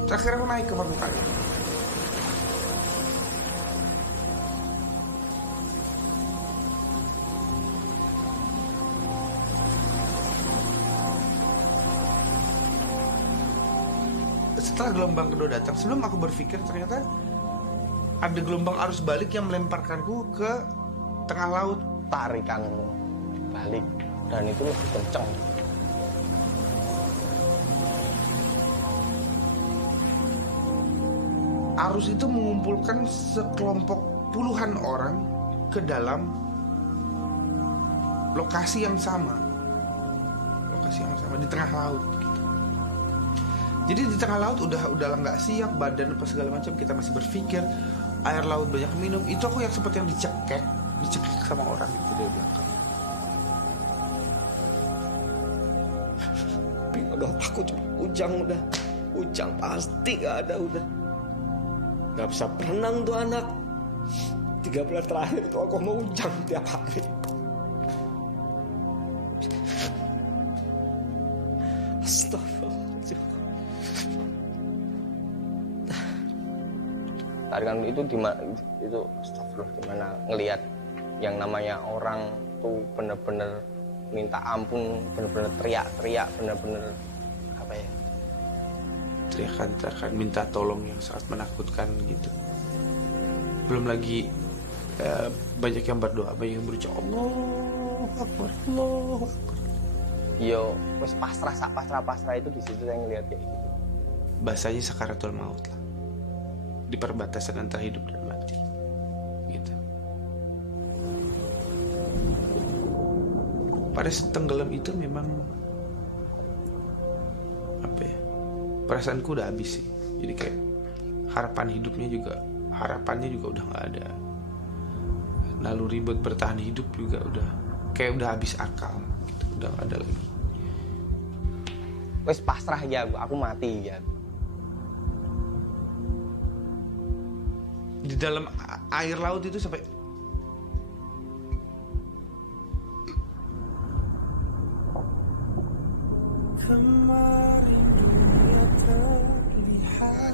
Terakhir aku naik ke permukaan. Setelah gelombang kedua datang, sebelum aku berpikir ternyata ada gelombang arus balik yang melemparkanku ke tengah laut. Tarikan balik dan itu lebih kencang. Arus itu mengumpulkan sekelompok puluhan orang ke dalam lokasi yang sama di tengah laut gitu. Jadi di tengah laut udah nggak siap badan apa segala macam, kita masih berpikir air laut banyak minum. Itu aku yang seperti yang dicekek sama orang itu dari belakang. Tapi udah takut, Ujang pasti gak ada udah. Gak bisa berenang tuh anak. 3 bulan terakhir tuh aku mau Ujang tiap hari. Astagfirullahaladzim. Tarikan itu itu astagfirullah, gimana ngelihat yang namanya orang tuh bener-bener minta ampun, bener-bener teriak-teriak, bener-bener apa ya, teriakan minta tolong yang sangat menakutkan gitu. Belum lagi banyak yang berdoa, banyak yang berucap Allahu Akbar. Yo, wes pasrah itu di situ saya ngelihat kayak gitu. Bahasanya sakaratul maut lah, di perbatasan antara hidup dan mati gitu. Pada tenggelam itu memang apa ya, perasaanku udah habis sih. Jadi kayak harapannya juga udah nggak ada. Naluri buat bertahan hidup juga udah habis akal gitu, udah nggak ada lagi. Wes pasrah ya, aku mati ya. Di dalam air laut itu sampai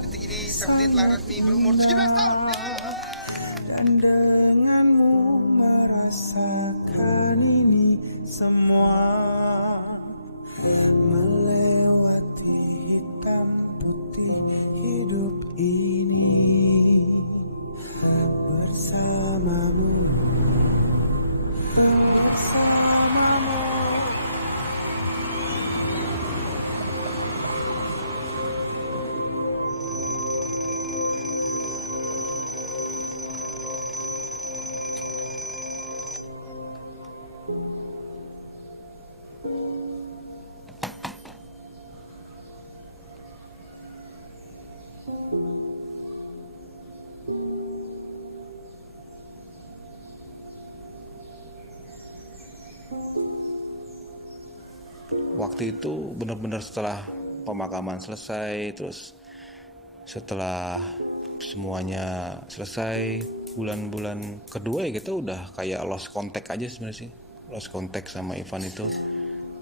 detik ini Seventeen telah resmi berumur 17 tahun. Dan denganmu merasakan ini semua, melewati hitam putih hidup ini bersamamu. waktu itu benar-benar setelah pemakaman selesai, terus setelah semuanya selesai, bulan-bulan kedua ya kita udah kayak lost contact aja sebenarnya sih. Lost contact sama Ivan itu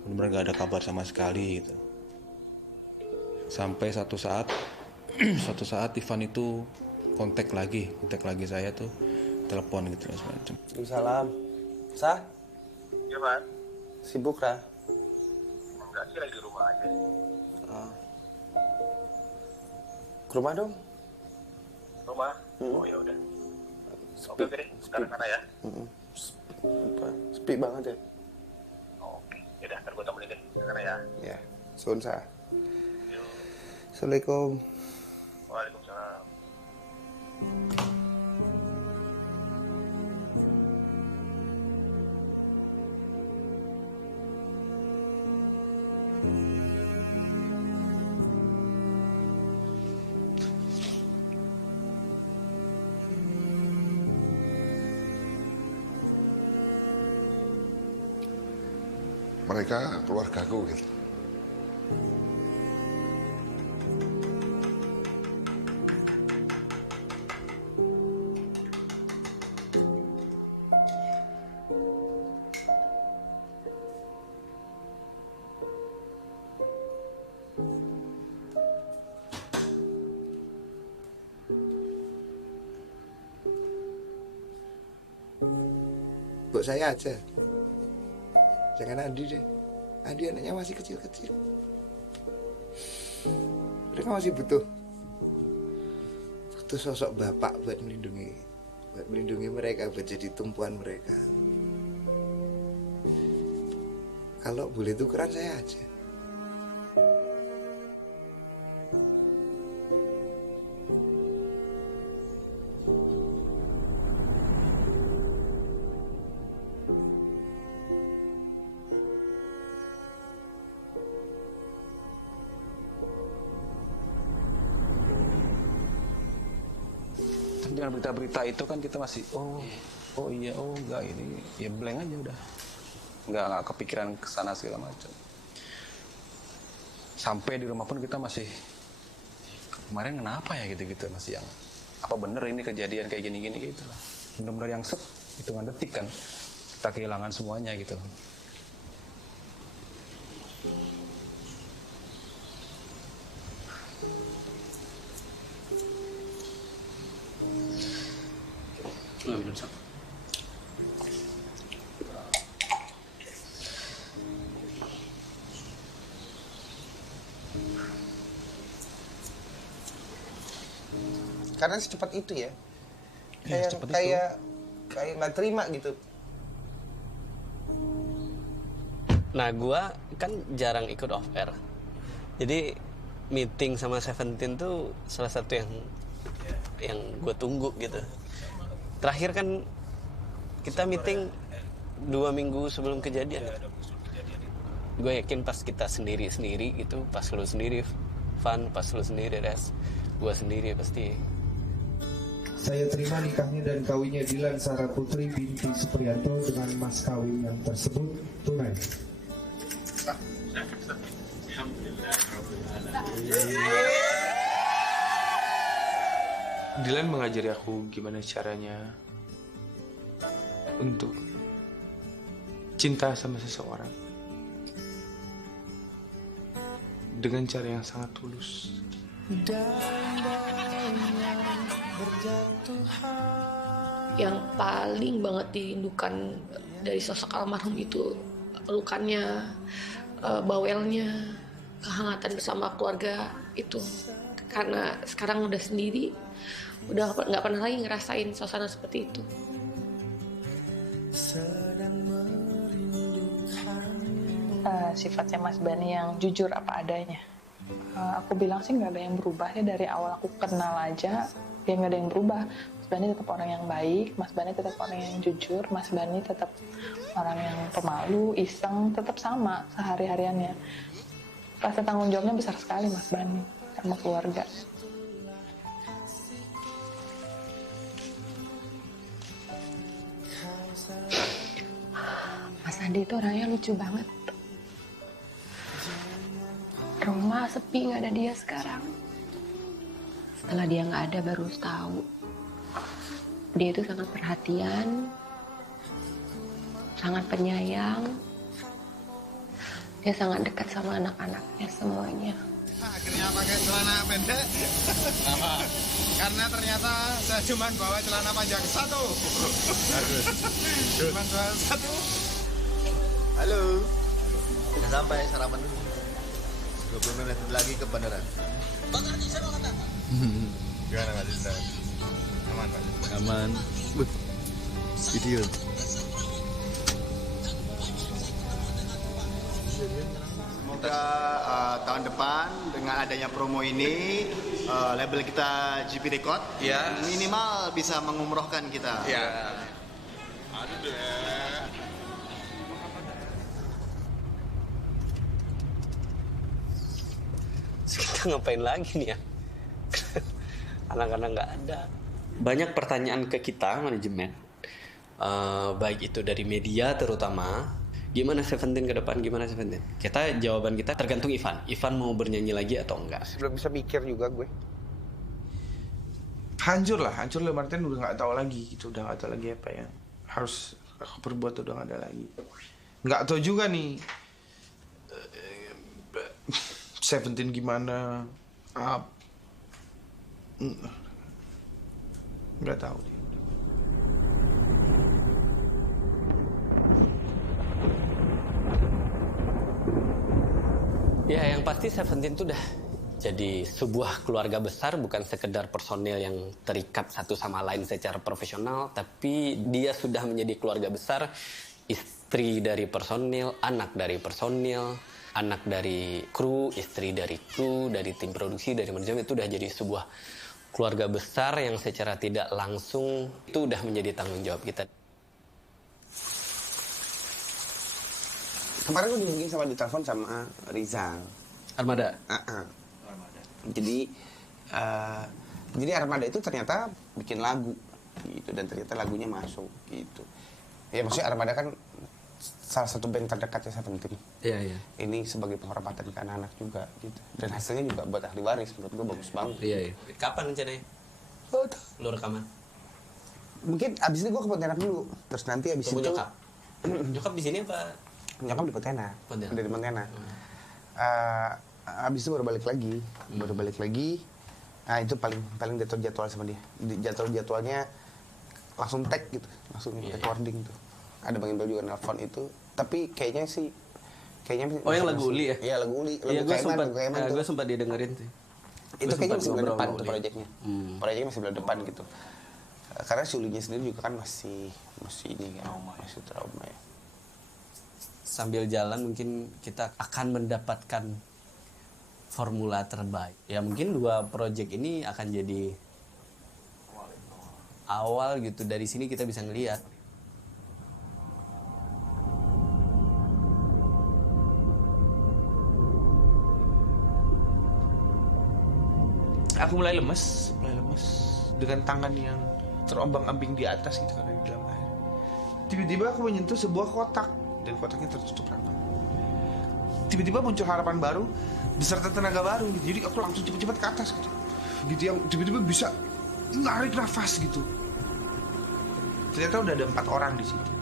benar-benar gak ada kabar sama sekali gitu. Sampai satu saat Ivan itu kontak lagi saya tuh, telepon gitu semacam. Salam. Sah? Iya, Mas. Sibuk, Ra? Enggak sih, lagi di rumah aja. Ke rumah dong. Rumah? Oh ya udah. Oke deh, sekarang sana ya. Sepi banget ya. Oke, yaudah, ntar gue temenin deh sana ya. Ya, sun Sah. Assalamualaikum. Waalaikumsalam. Mereka keluargaku gitu. Buat saya aja. Jangan Andi deh. Andi anaknya masih kecil-kecil. Mereka masih butuh sosok bapak buat melindungi mereka, buat jadi tumpuan mereka. Kalau boleh tukeran saya aja. Dengan berita-berita itu kan kita masih oh iya enggak, ini ya blank aja udah, nggak kepikiran kesana segala macam. Sampai di rumah pun kita masih kemarin kenapa ya gitu masih yang apa bener ini kejadian kayak gini gitu lah. Bener-bener yang hitungan detik kan kita kehilangan semuanya gitu. Karena secepat itu ya. Kayak nggak terima gitu. Nah, gua kan jarang ikut off air. Jadi meeting sama Seventeen tuh salah satu yang gue tunggu gitu. Terakhir kan kita meeting 2 minggu sebelum kejadian. Gue yakin pas kita sendiri gitu, pas lu sendiri Van, pas lu sendiri Res, gue sendiri pasti. Saya terima nikahnya dan kawinnya Dilan Sarah Putri binti Supriyanto dengan mas kawin yang tersebut tunai. Dilan mengajari aku gimana caranya untuk cinta sama seseorang dengan cara yang sangat tulus. Yang paling banget dirindukan dari sosok almarhum itu pelukannya, bawelnya, kehangatan bersama keluarga itu. Karena sekarang udah sendiri, udah nggak pernah lagi ngerasain suasana seperti itu. Sifatnya Mas Bani yang jujur apa adanya. Aku bilang sih nggak ada yang berubah ya, dari awal aku kenal aja dia nggak ada yang berubah. Mas Bani tetap orang yang baik, Mas Bani tetap orang yang jujur, Mas Bani tetap orang yang pemalu, iseng, tetap sama sehari-hariannya. Rasa tanggung jawabnya besar sekali Mas Bani sama keluarga. Mas Andi itu orangnya lucu banget. rumah sepi, nggak ada dia sekarang. Setelah dia nggak ada baru tahu dia itu sangat perhatian, sangat penyayang, dia sangat dekat sama anak-anaknya semuanya. Akhirnya pakai celana pendek. Apa? Karena ternyata saya cuma bawa celana panjang satu. Cuma bawa satu. Halo. Sudah sampai, sarapan dulu. 20 menit lagi ke bandara. Bang Arji, saya mau kata. Gimana Pak Dinda? Aman Pak? Aman. Video. Semoga tahun depan dengan adanya promo ini label kita GP Record minimal bisa mengumrohkan kita. Aduh deh. Kita ngapain lagi nih ya? Anak-anak nggak ada. Banyak pertanyaan ke kita manajemen, baik itu dari media terutama. Gimana Seventeen ke depan? Gimana Seventeen? Jawaban kita tergantung Ivan. Ivan mau bernyanyi lagi atau enggak? Belum bisa mikir juga gue. Hancur lah Martin udah nggak tahu lagi gitu, udah nggak tahu lagi apa yang harus aku perbuat, udah nggak ada lagi. Nggak tahu juga nih Seventeen gimana? Nggak tahu. Ya, yang pasti Seventeen itu udah jadi sebuah keluarga besar, bukan sekedar personil yang terikat satu sama lain secara profesional, tapi dia sudah menjadi keluarga besar, istri dari personil, anak dari personil, anak dari kru, istri dari kru, dari tim produksi, dari manajemen. Itu udah jadi sebuah keluarga besar yang secara tidak langsung itu udah menjadi tanggung jawab kita. Kemarin gue dihubungin sama ditelepon sama Rizal Armada. Jadi Armada itu ternyata bikin lagu gitu, dan ternyata lagunya masuk gitu. Ya maksudnya Armada kan salah satu band terdekatnya Seventeen. Iya. Ini sebagai penghormatan ke anak-anak juga gitu. Dan hasilnya juga buat ahli waris, menurut gue bagus banget. Iya. Kapan rencananya? Lu rekaman? Mungkin abis ini gue ke Pontianak dulu. Terus nanti abis itu nyokap? Nyokap di sini apa? Nyokap di Pontianak. Dari Pontianak. Abis itu baru balik lagi. Nah itu paling diatur jadwal sama dia. Jadwalnya langsung tag gitu, langsung recording tuh. Ada Bang Iqbal juga nelfon itu, tapi kayaknya yang lagu Uli ya? Iya, lagu Uli. Iya, gue sempat didengerin sih. Itu kayaknya masih bulan depan tuh proyeknya. Proyeknya masih bulan depan gitu. Karena si Ulinya sendiri juga kan masih ini kan, masih trauma ya. Sambil jalan mungkin kita akan mendapatkan formula terbaik. Ya mungkin 2 proyek ini akan jadi awal gitu. Dari sini kita bisa ngelihat. Aku mulai lemes dengan tangan yang terombang-ambing di atas gitu kan, di dalam air. Tiba-tiba aku menyentuh sebuah kotak dan kotaknya tertutup rapat. Tiba-tiba muncul harapan baru beserta tenaga baru. Jadi aku langsung cepat-cepat ke atas gitu. Gitu yang tiba-tiba bisa narik nafas gitu. Ternyata udah ada 4 orang di situ.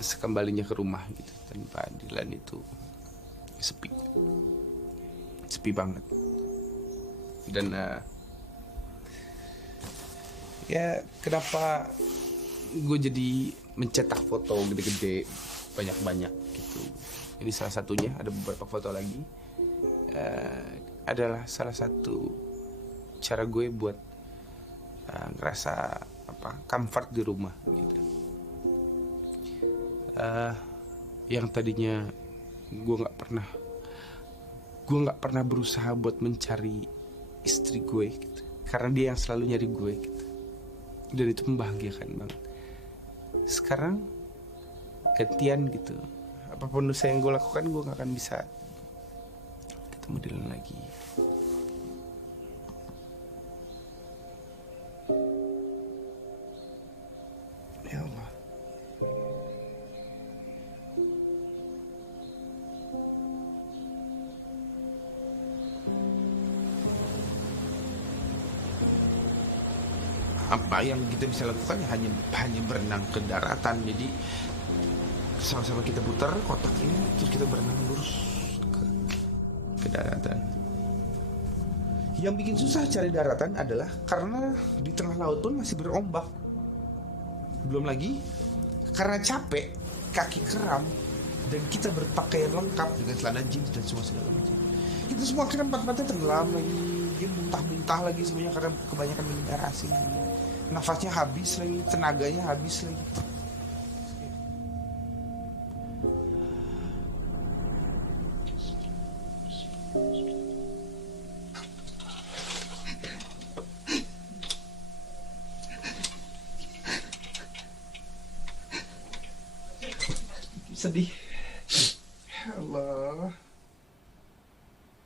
Sekembalinya ke rumah gitu, tanpa Dilan itu sepi banget. Dan ya kenapa gue jadi mencetak foto gede-gede banyak-banyak gitu. Ini salah satunya, ada beberapa foto lagi. Adalah salah satu cara gue buat ngerasa comfort di rumah gitu. Yang tadinya gue nggak pernah berusaha buat mencari istri gue gitu, karena dia yang selalu nyari gue gitu, dan itu membahagiakan banget. Sekarang gantian gitu, apapun usaha yang gue lakukan, gue nggak akan bisa ketemu Dilan lagi. apa yang kita bisa lakukan ya hanya berenang ke daratan. Jadi sama-sama kita putar kotak ini terus kita berenang lurus ke daratan. Yang bikin susah cari daratan adalah karena di tengah laut pun masih berombak. Belum lagi karena capek, kaki kram, dan kita berpakaian lengkap dengan celana jeans dan semua segala macam. Itu semua akhirnya mata tenggelam lagi, dia muntah-muntah lagi semuanya karena kebanyakan minum air asin. Nafasnya habis lagi, tenaganya habis lagi. Sedih. Allah.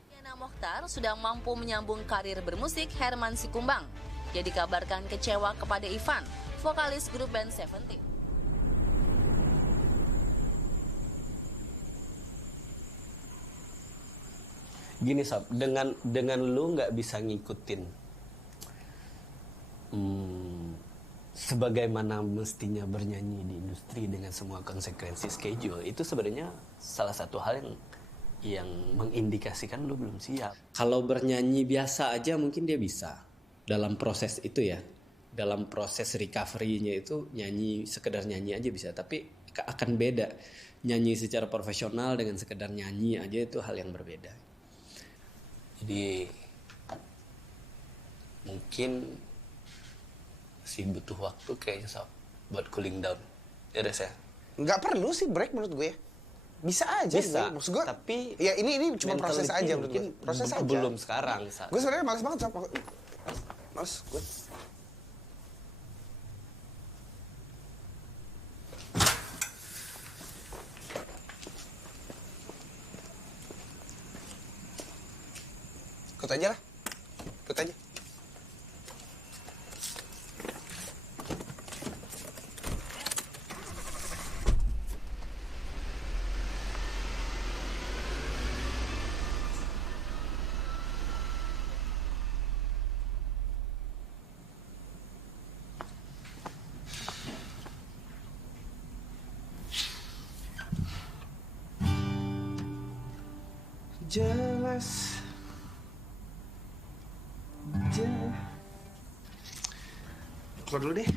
Yana Mokhtar sudah mampu menyambung karir bermusik Herman Sikumbang. Dia dikabarkan kecewa kepada Ivan, vokalis grup band Seventeen. Gini Sob, dengan lu nggak bisa ngikutin sebagaimana mestinya bernyanyi di industri dengan semua konsekuensi schedule, itu sebenarnya salah satu hal yang mengindikasikan lu belum siap. Kalau bernyanyi biasa aja mungkin dia bisa dalam proses itu ya, dalam proses recovery-nya itu nyanyi, sekedar nyanyi aja bisa, tapi akan beda nyanyi secara profesional dengan sekedar nyanyi aja, itu hal yang berbeda. Jadi mungkin masih butuh waktu kayaknya Sob buat cooling down. Ya Des ya? Nggak perlu sih break menurut gue. Bisa aja bisa, maksud gue. Tapi ya ini cuma proses aja menurut gue. Proses aja. Belum sekarang. Gue sebenarnya malas banget Sob. Males gue. Ikut aja lah. Ikut aja. Jelas. Keluar dulu deh.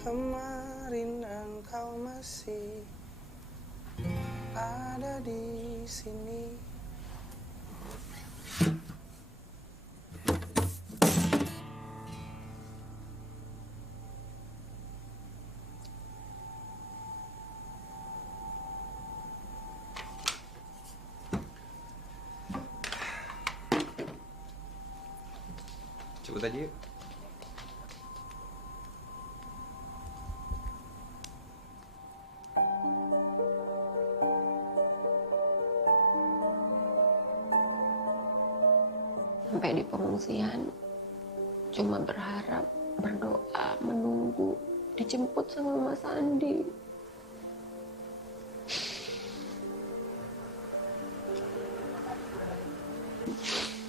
Kemarin engkau masih ada di sini. Coba aja yuk. Sampai di pengungsian cuma berharap, berdoa, menunggu dijemput sama Mas Andi.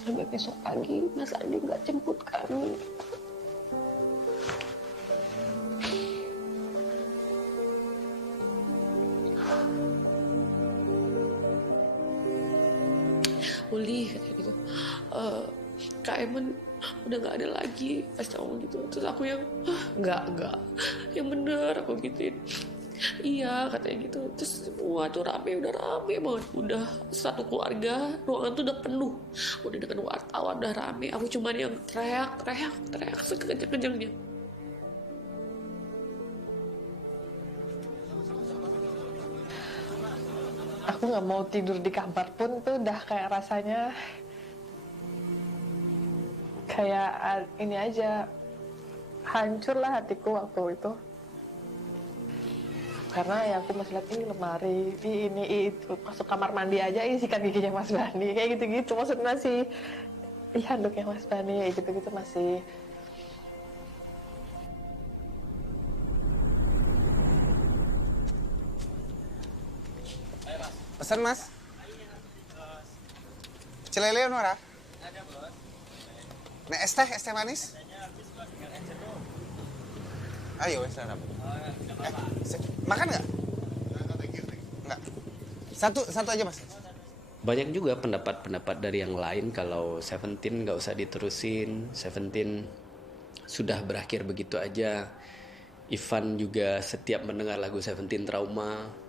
Sampai besok pagi Mas Andi nggak jemput kami. Uli kayak gitu, Kak Emen udah nggak ada lagi, pas ngomong gitu. Terus aku yang nggak, yang bener aku gituin. Iya katanya gitu. Terus semua tuh udah rame banget, udah satu keluarga, ruangan tuh udah penuh, udah dengan wartawan, udah rame. Aku cuman yang teriak sekencang-kencangnya. Aku nggak mau tidur di kamar pun tuh udah kayak rasanya kayak ini aja, hancur lah hatiku waktu itu. Karena ya aku masih lihat ini lemari, ini itu, masuk kamar mandi aja isikan giginya Mas Bani, kayak gitu-gitu. Maksudnya masih handuknya Mas Bani, kayak gitu-gitu masih. Pesan mas. Celele Nora. Nah, es teh manis. Ayo, wes harap. Makan nggak? Nggak. Satu aja mas. Banyak juga pendapat-pendapat dari yang lain kalau Seventeen nggak usah diterusin, Seventeen sudah berakhir begitu aja. Ivan juga setiap mendengar lagu Seventeen trauma.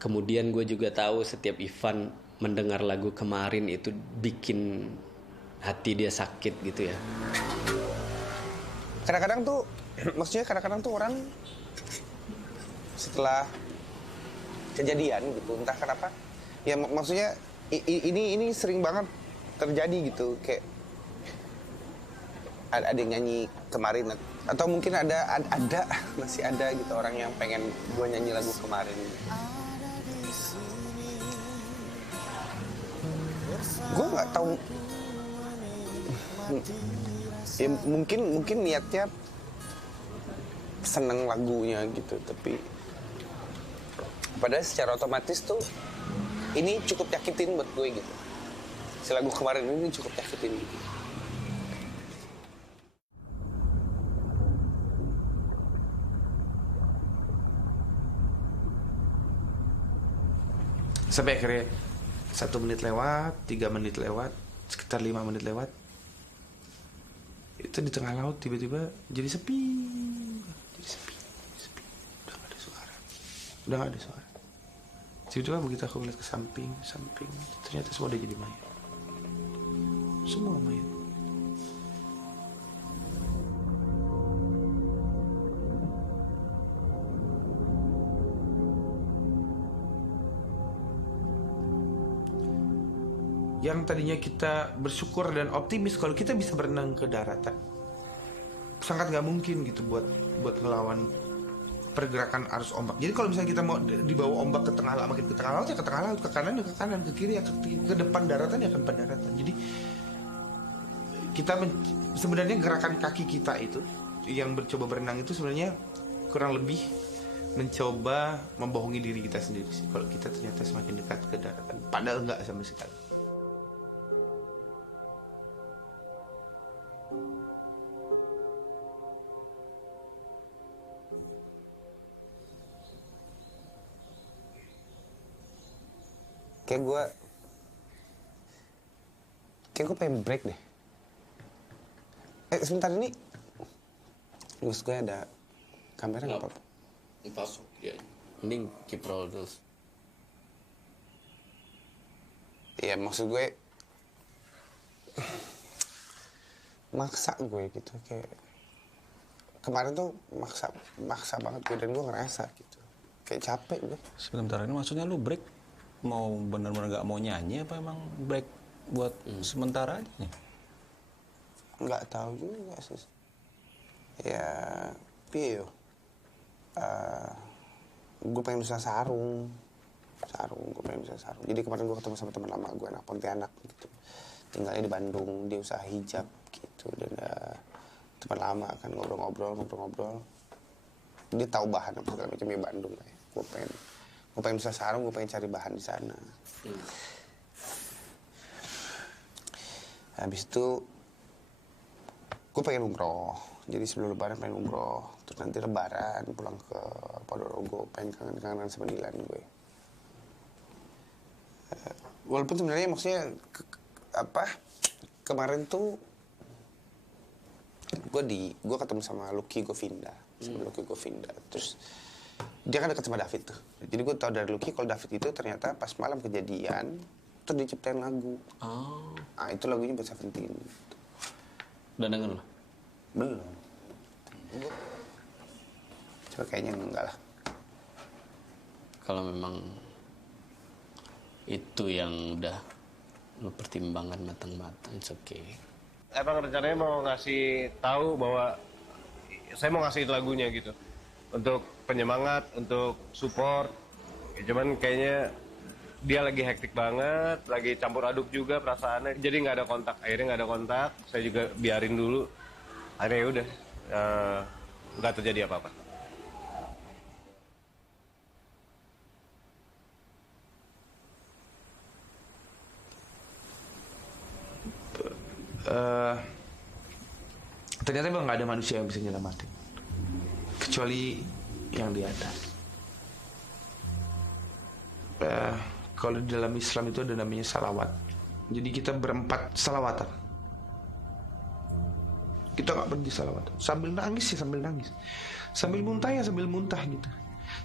Kemudian gue juga tahu setiap Ivan mendengar lagu kemarin itu bikin hati dia sakit gitu ya. Kadang-kadang tuh, maksudnya kadang-kadang tuh orang setelah kejadian gitu, entah kenapa, ya maksudnya ini sering banget terjadi gitu, kayak ada yang nyanyi kemarin atau mungkin masih ada gitu orang yang pengen gue nyanyi lagu kemarin. Gue nggak tahu, ya mungkin niatnya seneng lagunya gitu, tapi padahal secara otomatis tuh ini cukup nyakitin buat gue gitu. Si lagu kemarin ini cukup nyakitin gitu. Sampai akhirnya 1 menit lewat, 3 menit lewat, sekitar 5 menit lewat, itu di tengah laut tiba-tiba jadi sepi, udah gak ada suara. Tiba-tiba begitu aku melihat ke samping, ternyata semua udah jadi mayat. Semua mayat. Yang tadinya kita bersyukur dan optimis kalau kita bisa berenang ke daratan, sangat nggak mungkin gitu buat ngelawan pergerakan arus ombak. Jadi kalau misalnya kita mau dibawa ombak ke tengah laut, makin ke tengah laut ya ke tengah laut, ke kanan ya ke kanan, ke kiri ya ke depan daratan ya ke depan daratan. Jadi kita sebenarnya gerakan kaki kita itu yang mencoba berenang itu sebenarnya kurang lebih mencoba membohongi diri kita sendiri sih. Kalau kita ternyata semakin dekat ke daratan, padahal nggak sama sekali. Kayak gue pengen break deh. Sebentar ini, terus gue ada kamera nggak apa-apa? Masuk ya. Mending keep roll terus. Iya maksud gue maksa gue gitu, kayak kemarin tuh maksa banget gue, dan gue ngerasa gitu kayak capek gue. Sebentar ini maksudnya lu break mau benar-benar nggak mau nyanyi apa emang break buat sementara aja nih? Nggak tahu juga sih. Ya, piye yo. Gue pengen usaha sarung. Gue pengen usaha sarung. Jadi kemarin gue ketemu sama teman lama gue, anak Pontianak gitu. Tinggalnya di Bandung, dia usaha hijab gitu. Dan teman lama kan ngobrol-ngobrol. Dia tahu bahan apa segala macam di Bandung lah ya. Gue pengen usaha sarung, gue pengen cari bahan di sana. Habis itu gue pengen umroh. Jadi sebelum lebaran pengen umroh. Terus nanti lebaran pulang ke Ponorogo, pengen kangen-kangenan sama Dilan gue. Walaupun sebenarnya maksudnya kemarin tuh gue ketemu sama Lucky Govinda, terus dia kan dekat sama David tuh. Jadi gue tau dari Lucky kalau David itu ternyata pas malam kejadian tuh dia ciptain lagu. Oh. Nah itu lagunya buat Seventeen. Udah denger lo? Belum. Coba kayaknya enggak lah. Kalau memang itu yang udah lo pertimbangkan matang-matang, it's okay. Emang rencananya mau ngasih tahu bahwa saya mau ngasih lagunya gitu untuk penyemangat, untuk support. Ya, cuman kayaknya dia lagi hektik banget, lagi campur aduk juga perasaannya. Jadi nggak ada kontak, akhirnya nggak ada kontak. Saya juga biarin dulu. Akhirnya udah nggak terjadi apa-apa. ternyata memang nggak ada manusia yang bisa nyelamatin kecuali yang di atas. Kalau di dalam Islam itu ada namanya salawat. Jadi kita berempat salawatan. Kita nggak berhenti salawatan. Sambil nangis ya sambil nangis, sambil muntah ya sambil muntah gitu,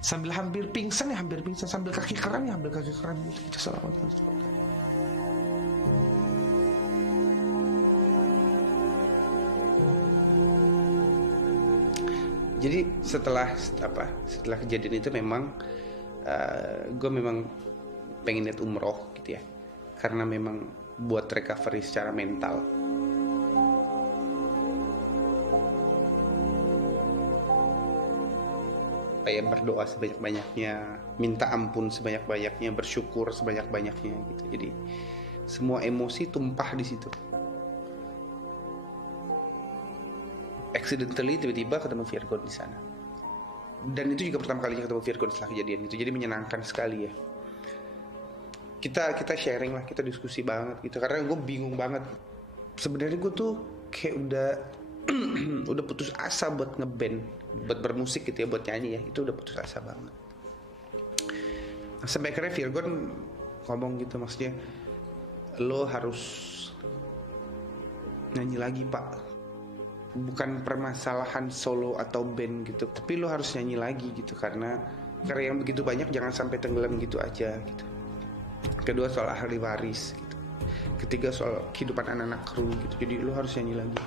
sambil hampir pingsan ya hampir pingsan, sambil kaki kram ya sambil kaki kram gitu. Kita salawatan. Jadi setelah kejadian itu memang gue memang pengen lihat umroh gitu ya, karena memang buat recovery secara mental. Kayak berdoa sebanyak-banyaknya, minta ampun sebanyak-banyaknya, bersyukur sebanyak-banyaknya gitu. Jadi semua emosi tumpah di situ. Accidentally tiba-tiba ketemu Virgon di sana. Dan itu juga pertama kalinya ketemu Virgon setelah kejadian itu. Jadi menyenangkan sekali ya. Kita sharing lah, kita diskusi banget gitu. Karena gue bingung banget. Sebenarnya gue tuh kayak udah putus asa buat ngeband, buat bermusik gitu ya, buat nyanyi ya. Itu udah putus asa banget. Nah, sampai akhirnya Virgon ngomong gitu, maksudnya lo harus nyanyi lagi pak. Bukan permasalahan solo atau band gitu, tapi lo harus nyanyi lagi gitu, karena karya yang begitu banyak jangan sampai tenggelam gitu aja gitu. Kedua soal ahli waris gitu. Ketiga soal kehidupan anak-anak kru gitu. Jadi lo harus nyanyi lagi.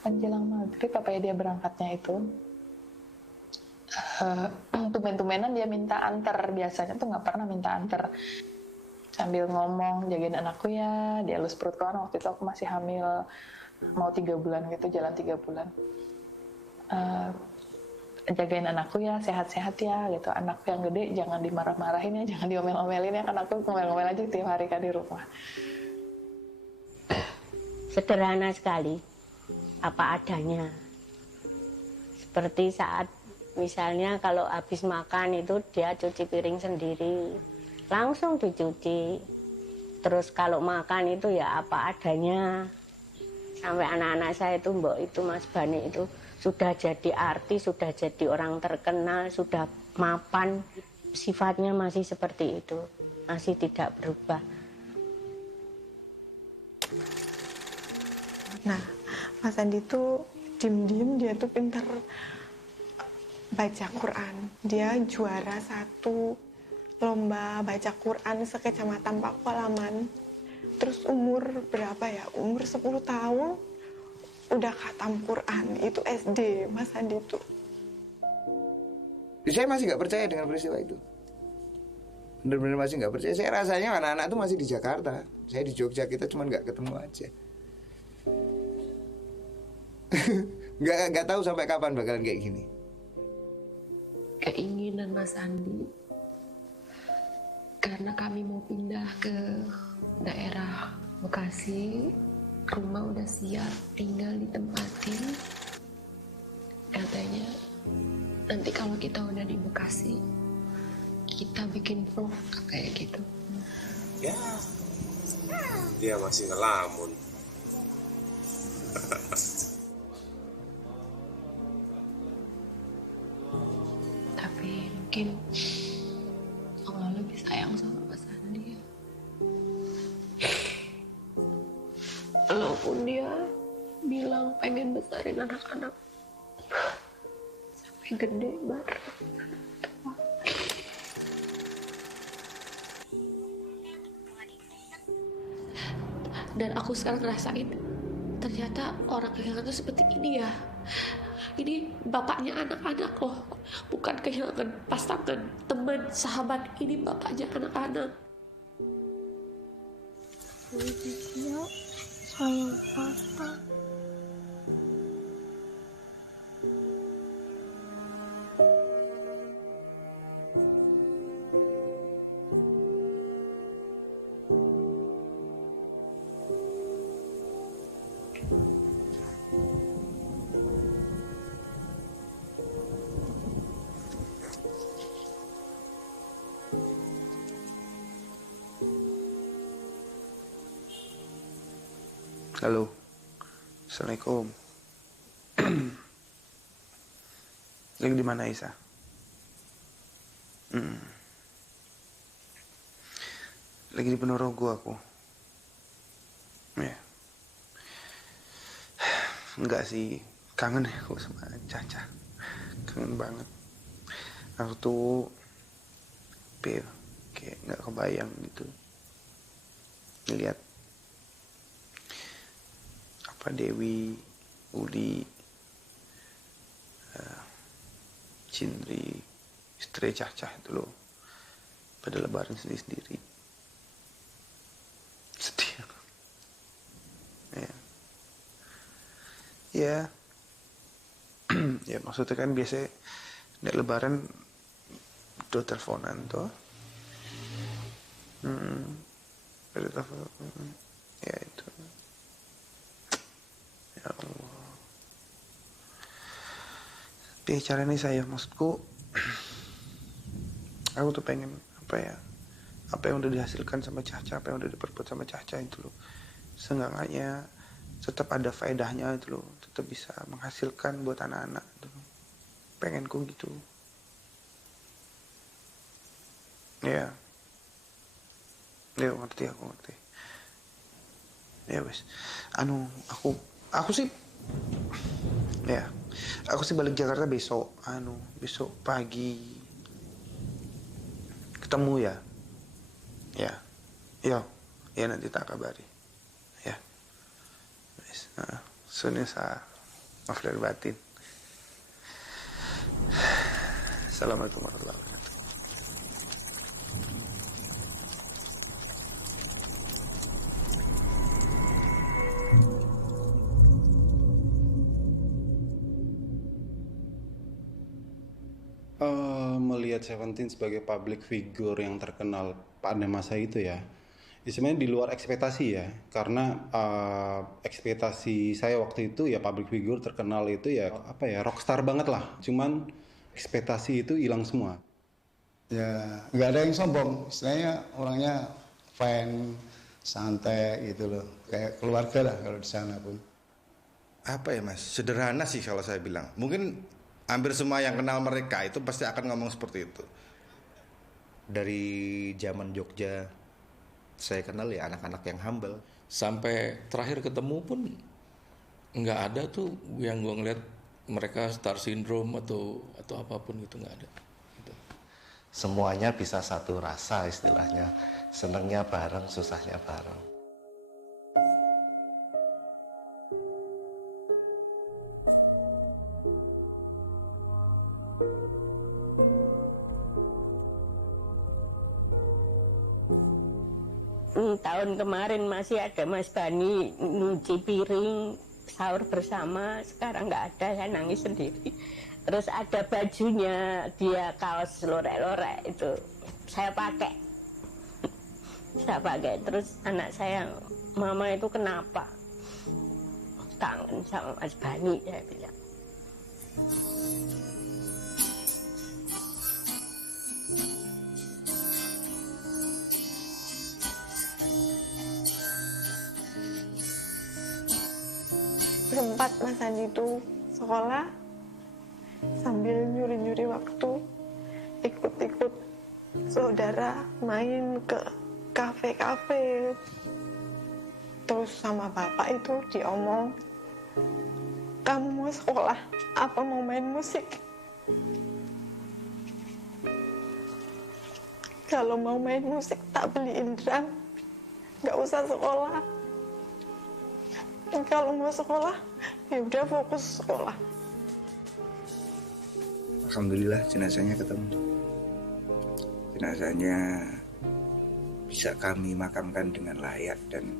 Menjelang maghrib apa ya dia berangkatnya itu tumben-tumbenan dia minta antar. Biasanya tuh nggak pernah minta antar, sambil ngomong jagain anakku ya, dia elus perut kan. Waktu itu aku masih hamil mau 3 bulan gitu, jalan 3 bulan. Jagain anakku ya, sehat-sehat ya gitu. Anakku yang gede jangan dimarah-marahin ya, jangan diomel-omelin ya, kan aku ngomel-ngomel aja tiap hari kan di rumah. Sederhana sekali, apa adanya. Seperti saat misalnya kalau habis makan itu dia cuci piring sendiri, langsung dicuci. Terus kalau makan itu ya apa adanya. Sampai anak-anak saya itu, Mbok itu, Mas Bani itu sudah jadi artis, sudah jadi orang terkenal, sudah mapan. Sifatnya masih seperti itu, masih tidak berubah. Nah, Mas Andi tuh diem-diem dia tuh pinter baca Quran. Dia juara 1 lomba baca Quran sekecamatan Pakualaman. Terus umur berapa ya? Umur 10 tahun udah khatam Quran. Itu SD Mas Andi tuh. Saya masih nggak percaya dengan peristiwa itu. Bener-bener masih nggak percaya. Saya rasanya anak-anak tuh masih di Jakarta. Saya di Jogja, kita cuma nggak ketemu aja. Nggak tahu sampai kapan bakalan kayak gini. Keinginan Mas Andi, karena kami mau pindah ke daerah Bekasi, rumah udah siap, tinggal ditempatin. Katanya nanti kalau kita udah di Bekasi, kita bikin vlog kayak gitu. Ya, dia masih ngelamun. Tapi mungkin Allah lebih sayang sama Mas Andi ya. Walaupun dia bilang pengen besarin anak-anak sampai gede banget. Dan aku sekarang ngerasain ternyata orang kehilangan itu seperti ini ya. Ini bapaknya anak-anak loh, bukan kehilangan pasangan, teman, sahabat. Ini bapaknya anak-anak. Dia sayang papa. Halo, Assalamualaikum. Lagi di mana Isa? Lagi di Ponorogo aku. Ya. Enggak sih, kangen ya aku sama Caca. Kangen banget. Aku tuh kayak nggak kebayang gitu ngeliat Pak Dewi, Uli, Cindri, istri Caca itu loh, pada lebaran sendiri-sendiri. Sedih. Ya, ya maksudnya kan biasa nek lebaran do teleponan tuh. Ada telepon. Ya itu. Ya Allah. Tapi caranya saya, maksudku aku tuh pengen apa yang udah dihasilkan sama Caca, apa yang udah diperbuat sama Caca itu loh, seenggaknya tetap ada faedahnya itu loh, tetap bisa menghasilkan buat anak-anak itu loh. Pengenku gitu. Ya ngerti, aku ngerti. Ya wes, aku sih balik Jakarta besok pagi. Ketemu ya. Ya nanti tak kabari. Ya. Wes, sunesa maaf lahir batin. Assalamualaikum warahmatullahi wabarakatuh. Melihat Seventeen sebagai public figure yang terkenal pada masa itu ya, sebenarnya di luar ekspektasi ya, karena ekspektasi saya waktu itu ya public figure terkenal itu ya rockstar banget lah, cuman ekspektasi itu hilang semua. Ya nggak ada yang sombong, istilahnya orangnya fine, santai gitu loh, kayak keluarga lah kalau di sana pun. Apa ya Mas, sederhana sih kalau saya bilang, mungkin hampir semua yang kenal mereka itu pasti akan ngomong seperti itu. Dari zaman Jogja saya kenal ya anak-anak yang humble. Sampai terakhir ketemu pun nggak ada tuh yang gue ngeliat mereka star syndrome atau apapun gitu, nggak ada. Gitu. Semuanya bisa satu rasa istilahnya, senengnya bareng, susahnya bareng. 2 tahun kemarin masih ada Mas Bani nyuci piring sahur bersama, sekarang nggak ada, saya nangis sendiri. Terus ada bajunya dia, kaos lorek-lorek itu saya pakai. Terus anak saya, mama itu kenapa? Kangen sama Mas Bani, saya bilang. Sempat Mas Andi itu sekolah sambil nyuri-nyuri waktu, ikut-ikut saudara main ke kafe-kafe. Terus sama bapak itu diomong, kamu mau sekolah apa mau main musik? Kalau mau main musik tak beliin drum, nggak usah sekolah. Kalau mau sekolah, ya udah fokus sekolah. Alhamdulillah jenazahnya ketemu. Jenazahnya bisa kami makamkan dengan layak dan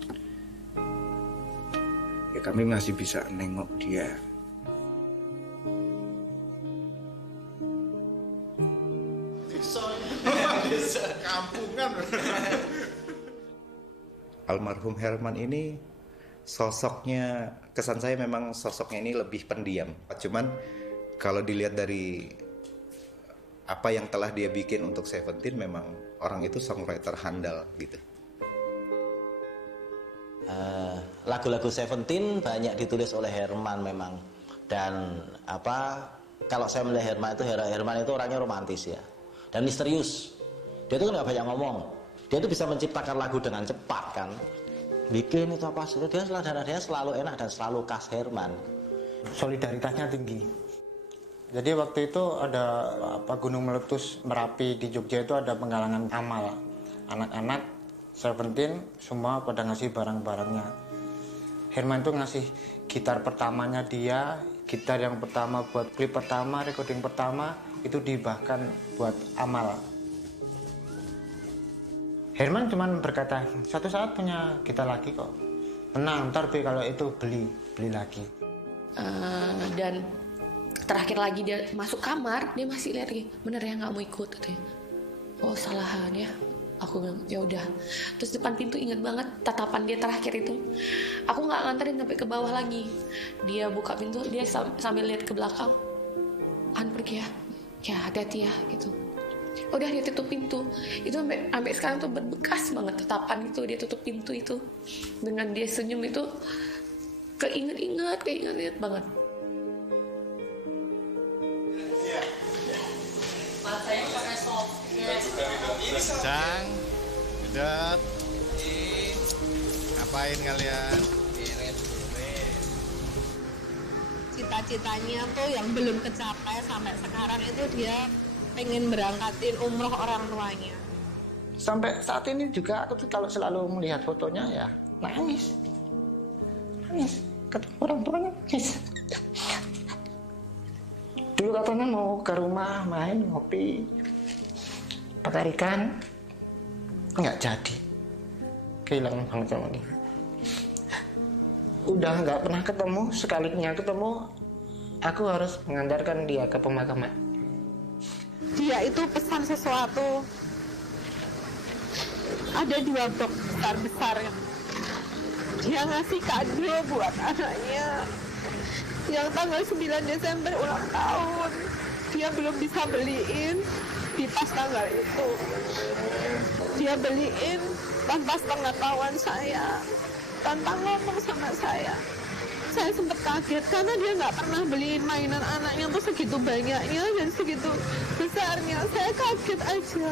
ya kami masih bisa nengok dia. Desa kampungan. Almarhum Herman ini sosoknya, kesan saya memang sosoknya ini lebih pendiam. Cuman kalau dilihat dari apa yang telah dia bikin untuk Seventeen, memang orang itu songwriter handal gitu. Lagu-lagu Seventeen banyak ditulis oleh Herman memang. Dan kalau saya melihat Herman itu orangnya romantis ya, dan misterius. Dia itu kan nggak banyak ngomong. Dia itu bisa menciptakan lagu dengan cepat kan. Bikin itu apa sih? Dia selalu enak dan selalu khas Herman. Solidaritasnya tinggi. Jadi waktu itu ada gunung meletus Merapi di Jogja, itu ada penggalangan amal. Anak-anak Seventeen semua pada ngasih barang-barangnya. Herman itu ngasih gitar pertamanya dia, gitar yang pertama buat klip pertama, recording pertama itu dihibahkan buat amal. Herman cuma berkata, satu saat punya gitar lagi kok. Tenang, ntar kalau itu beli lagi. Dan terakhir lagi dia masuk kamar, dia masih lihat lagi, bener ya nggak mau ikut katanya. Oh salahan ya, aku bilang ya udah. Terus depan pintu ingat banget tatapan dia terakhir itu. Aku nggak nganterin sampai ke bawah lagi. Dia buka pintu, dia sambil lihat ke belakang. Pergi ya hati-hati ya gitu. Udah dia tutup pintu. Itu sampai sekarang tuh berbekas banget tatapan itu, dia tutup pintu itu. Dengan dia senyum itu keinget banget. Matanya pakai softcase. Cang, Dut, ngapain kalian? Cita-citanya tuh yang belum kecapai sampai sekarang itu dia pengen berangkatin umroh orang tuanya. Sampai saat ini juga aku tuh kalau selalu melihat fotonya ya nangis. Ketemu orang tuanya nangis. Dulu katanya mau ke rumah main ngopi, bakar ikan, nggak jadi. Kehilangan banget sama dia. Udah nggak pernah ketemu, sekalinya ketemu, aku harus mengantarkan dia ke pemakaman. Dia itu pesan sesuatu. Ada 2 box besar yang dia ngasih kado buat anaknya yang tanggal 9 Desember ulang tahun. Dia belum bisa beliin di pas tanggal itu. Dia beliin tanpa sepengetahuan saya, tanpa ngomong sama saya. Saya sempat kaget karena dia nggak pernah beliin mainan anaknya tuh segitu banyaknya dan segitu besarnya. Saya kaget aja.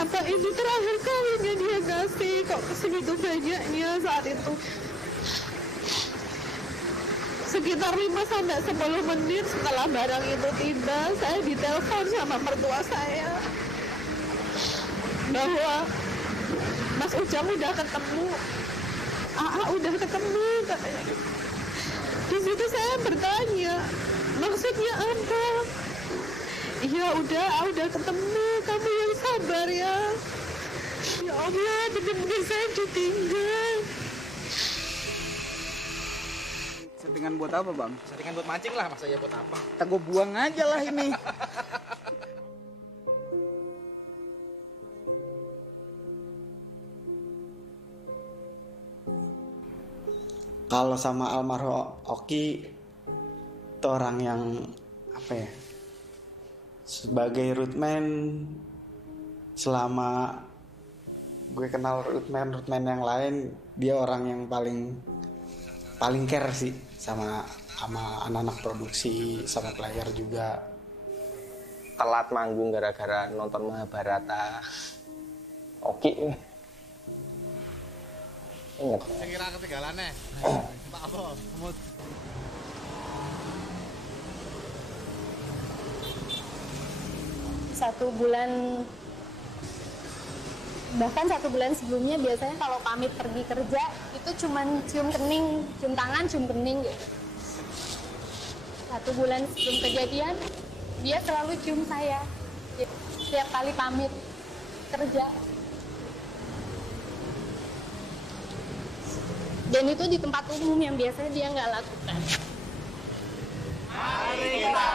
Apa ini terakhir kalinya dia ngasih kok segitu banyaknya saat itu. Sekitar 5-10 menit setelah barang itu tiba, saya ditelepon sama mertua saya bahwa Mas Ujang udah ketemu. Udah ketemu katanya. Di situ saya bertanya, maksudnya apa? Ya udah ketemu, kamu yang sabar ya. Ya Allah, benar-benar saya ditinggal. Settingan buat apa bang? Settingan buat mancing lah, masa ya buat apa? Kita gue buang aja lah ini. Kalau sama almarhum Oki itu orang yang apa ya, sebagai rootman, selama gue kenal rootman yang lain, dia orang yang paling care sih sama anak-anak produksi, sama player juga. Telat manggung gara-gara nonton Mahabharata. Oki. Ingat. Saya kira ketinggalannya. Pak apa? Semut. Bahkan 1 bulan sebelumnya biasanya kalau pamit pergi kerja itu cuman cium kening, cium tangan, cium kening gitu. 1 bulan sebelum kejadian dia selalu cium saya setiap kali pamit kerja. Dan itu di tempat umum yang biasanya dia nggak lakukan. Mari kita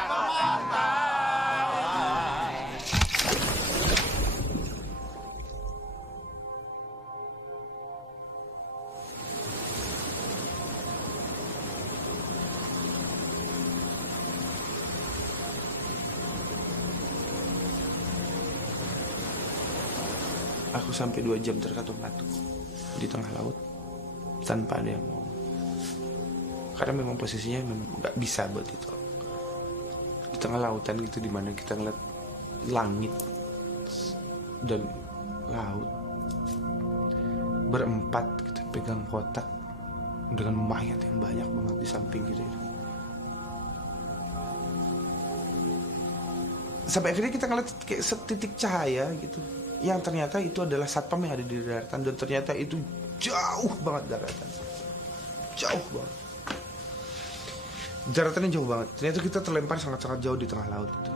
Aku sampai 2 jam terkatung-katung di tengah laut tanpa ada yang mau. Karena memang posisinya memang nggak bisa buat itu. Di tengah lautan gitu, dimana kita ngeliat langit dan laut berempat gitu, pegang kotak dengan mayat yang banyak banget di samping gitu. Sampai akhirnya kita ngeliat kayak setitik cahaya gitu, yang ternyata itu adalah satpam yang ada di daratan, dan ternyata itu jauh banget daratan, jauh banget, daratannya jauh banget. Ternyata kita terlempar sangat-sangat jauh di tengah laut itu.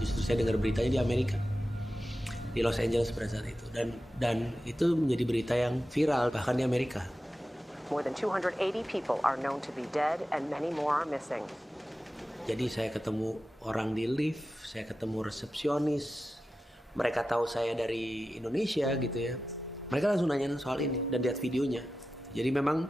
Justru saya dengar beritanya di Amerika, di Los Angeles pada saat itu, dan itu menjadi berita yang viral bahkan di Amerika. More than 280 people are known to be dead and many more are missing. Jadi saya ketemu orang di lift, saya ketemu resepsionis, mereka tahu saya dari Indonesia gitu ya. Mereka langsung nanyain soal ini dan lihat videonya. Jadi memang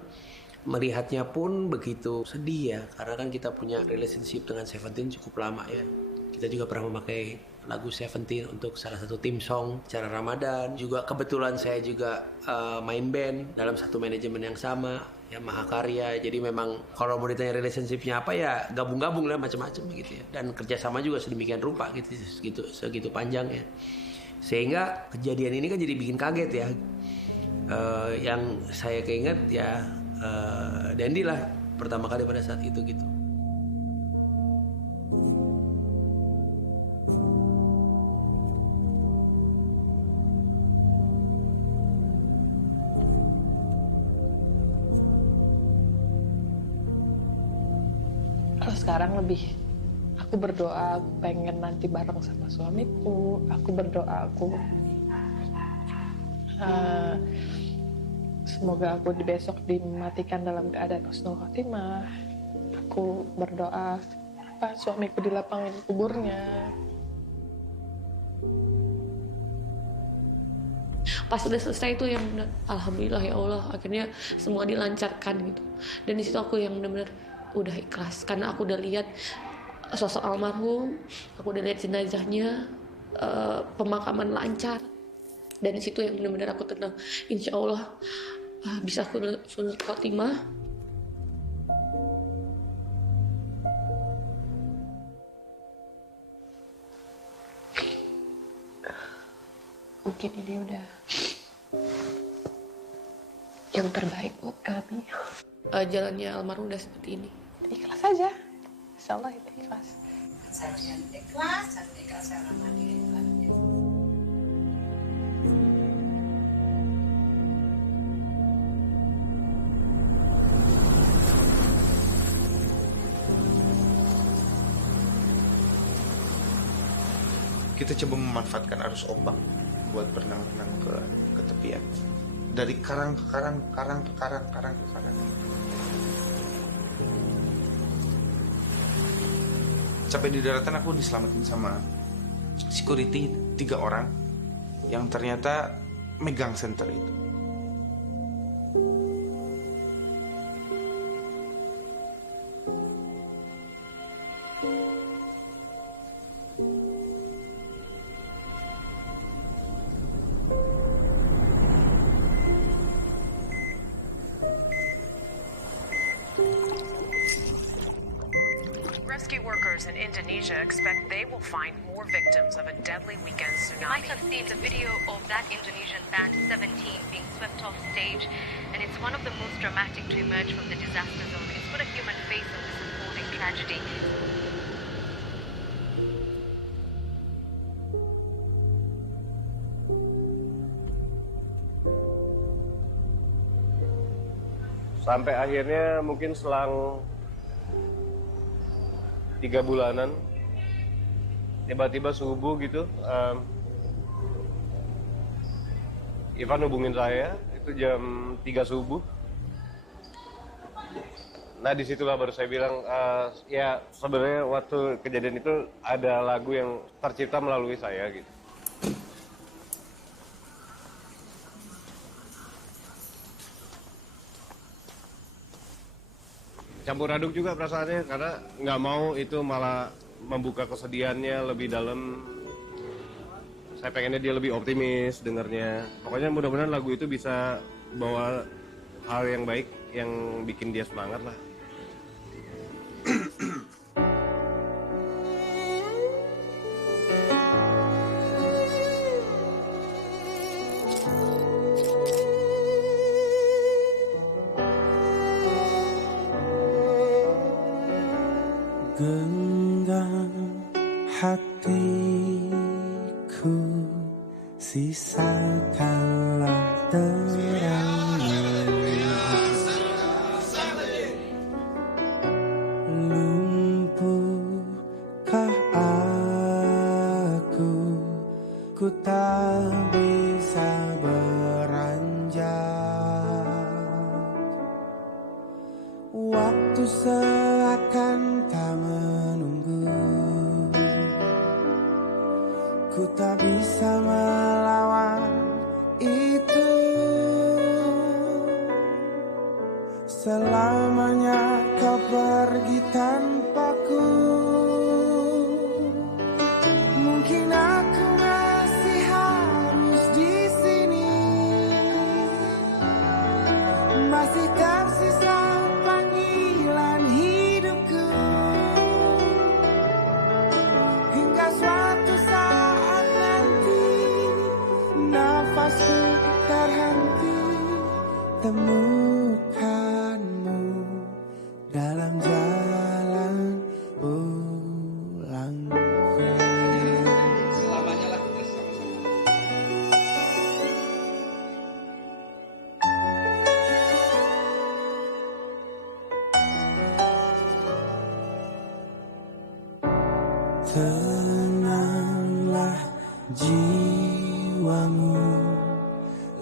melihatnya pun begitu sedih ya, karena kan kita punya relationship dengan Seventeen cukup lama ya. Kita juga pernah memakai lagu Seventeen untuk salah satu tim song acara Ramadan. Juga kebetulan saya juga main band dalam satu manajemen yang sama, ya Mahakarya. Jadi memang kalau mau ditanya relationship-nya apa ya gabung-gabung lah macam-macam gitu ya. Dan kerjasama juga sedemikian rupa gitu, segitu panjang ya. Sehingga kejadian ini kan jadi bikin kaget ya. Yang saya keinget ya Dendi lah pertama kali pada saat itu gitu. Kalau sekarang lebih, aku berdoa, aku pengen nanti bareng sama suamiku. Aku berdoa, semoga aku besok dimatikan dalam keadaan husnul khotimah. Aku berdoa suamiku dilapangin kuburnya. Pas udah selesai itu yang benar, alhamdulillah ya Allah, akhirnya semua dilancarkan gitu. Dan di situ aku yang benar-benar udah ikhlas, karena aku udah lihat sosok almarhum, aku udah lihat jenazahnya, pemakaman lancar. Dan di situ yang benar-benar aku tenang, insya Allah bisa husnul khotimah. Mungkin ini udah yang terbaik buat kami. Jalannya almarhum udah seperti ini. Ikhlas aja, insya Allah itu ikhlas. Seharusnya ikhlas Rahman ikhlas. Kita coba memanfaatkan arus ombak buat berenang-renang ke tepian. Dari karang ke karang. Sampai di daratan aku diselamatin sama security 3 orang yang ternyata megang center itu. Rescue workers in Indonesia expect they will find more victims of a deadly weekend You might tsunami. have seen the video of that Indonesian band 17 being swept off stage, and it's one of the most dramatic to emerge from the disaster zone. It's put a human face on this unfolding tragedy. Sampai akhirnya mungkin selang 3 bulanan, tiba-tiba subuh gitu, Ivan hubungin saya, itu jam 3 subuh. Nah disitulah baru saya bilang, ya sebenarnya waktu kejadian itu ada lagu yang tercipta melalui saya gitu. Campur aduk juga perasaannya, karena nggak mau itu malah membuka kesedihannya lebih dalam. Saya pengennya dia lebih optimis dengernya. Pokoknya mudah-mudahan lagu itu bisa bawa hal yang baik yang bikin dia semangat lah. Genggam hatiku, sisakanlah terangnya. Lumpuhkah aku, ku tak bisa beranjak. Waktu seakan tak menunggu, ku tak bisa melawan itu. Selamanya kau pergi tanpaku. Mungkin aku masih harus di sini, masih tersisa panggilan hidupku, hingga suatu saat nanti nafasku terhenti, temukanmu dalam jalan pulangku. Selamanya lah kita sama-sama. Tenanglah jiwamu,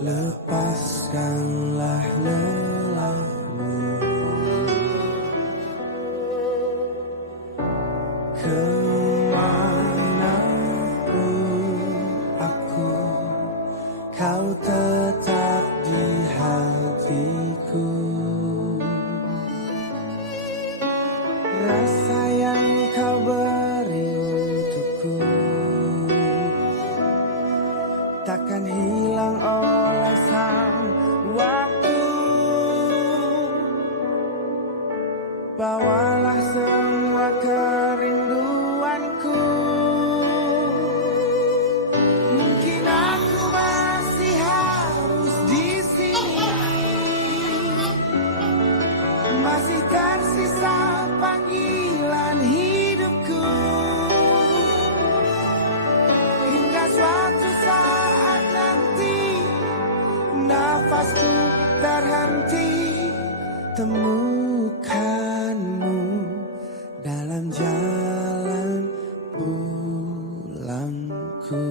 lepaskanlah lelahmu. Kemanapun aku, kau tetap di hatiku. Rasa yang kau beri untukku takkan hilang oleh sang waktu. Bawalah semua kerinduanku. Mungkin aku masih harus di sini, masih tersisa panggilan hidupku, hingga suatu saat nanti nafasku terhenti, temukanmu dalam jalan pulangku.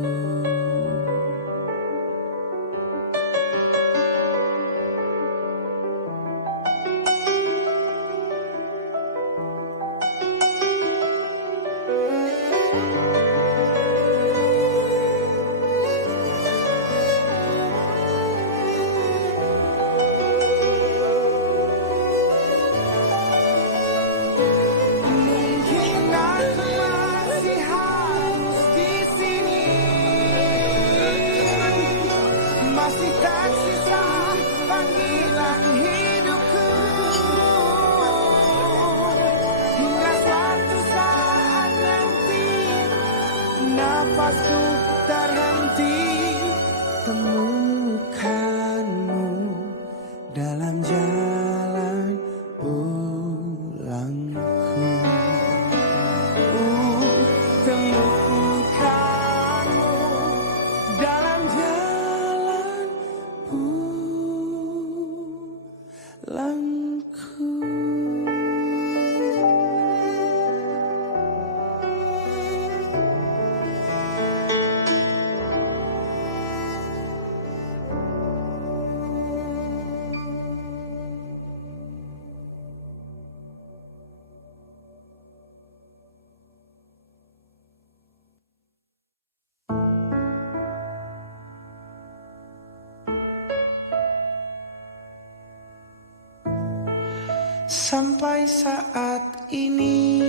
Sampai saat ini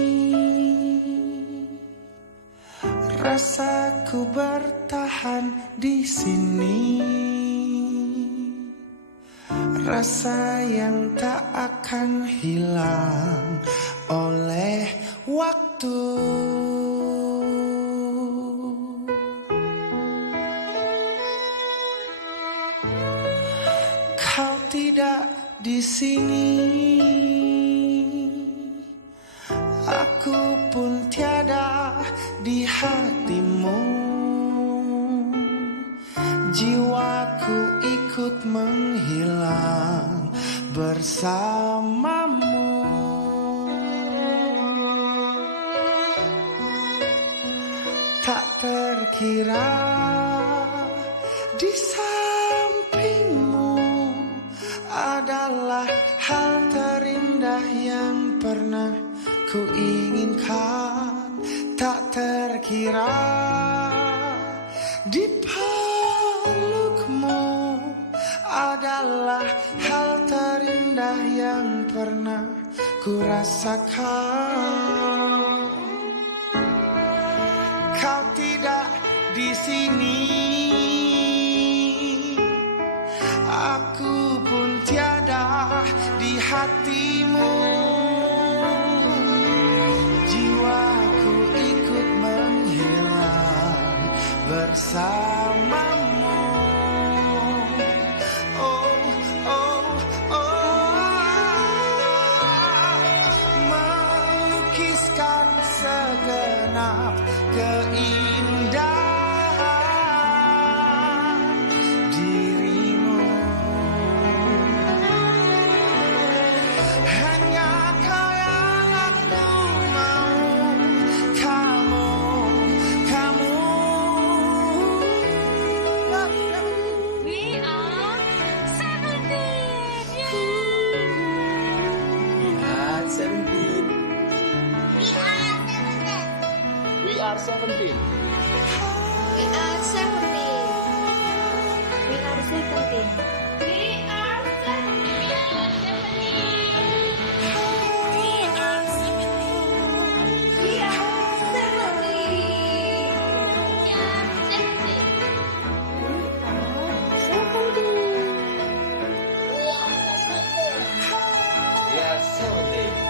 rasaku bertahan di sini, rasa yang tak akan hilang oleh waktu. Kau tidak di sini, aku pun tiada di hatimu. Jiwaku ikut menghilang bersamamu. Tak terkira di sampingmu adalah hal terindah yang pernah ku inginkan. Tak terkira di pelukmu adalah hal terindah yang pernah ku rasakan. Kau tidak di sini, aku pun tiada di hatimu. Jiwaku ikut menghilang bersamamu. Oh, oh, oh, melukiskan segenap keindahan dirimu. Hanya kau yang aku mau, kamu, kamu. We are 17. We are 17. We are 17. We are 17. We are 17. We are 17. We are 17. We are 17.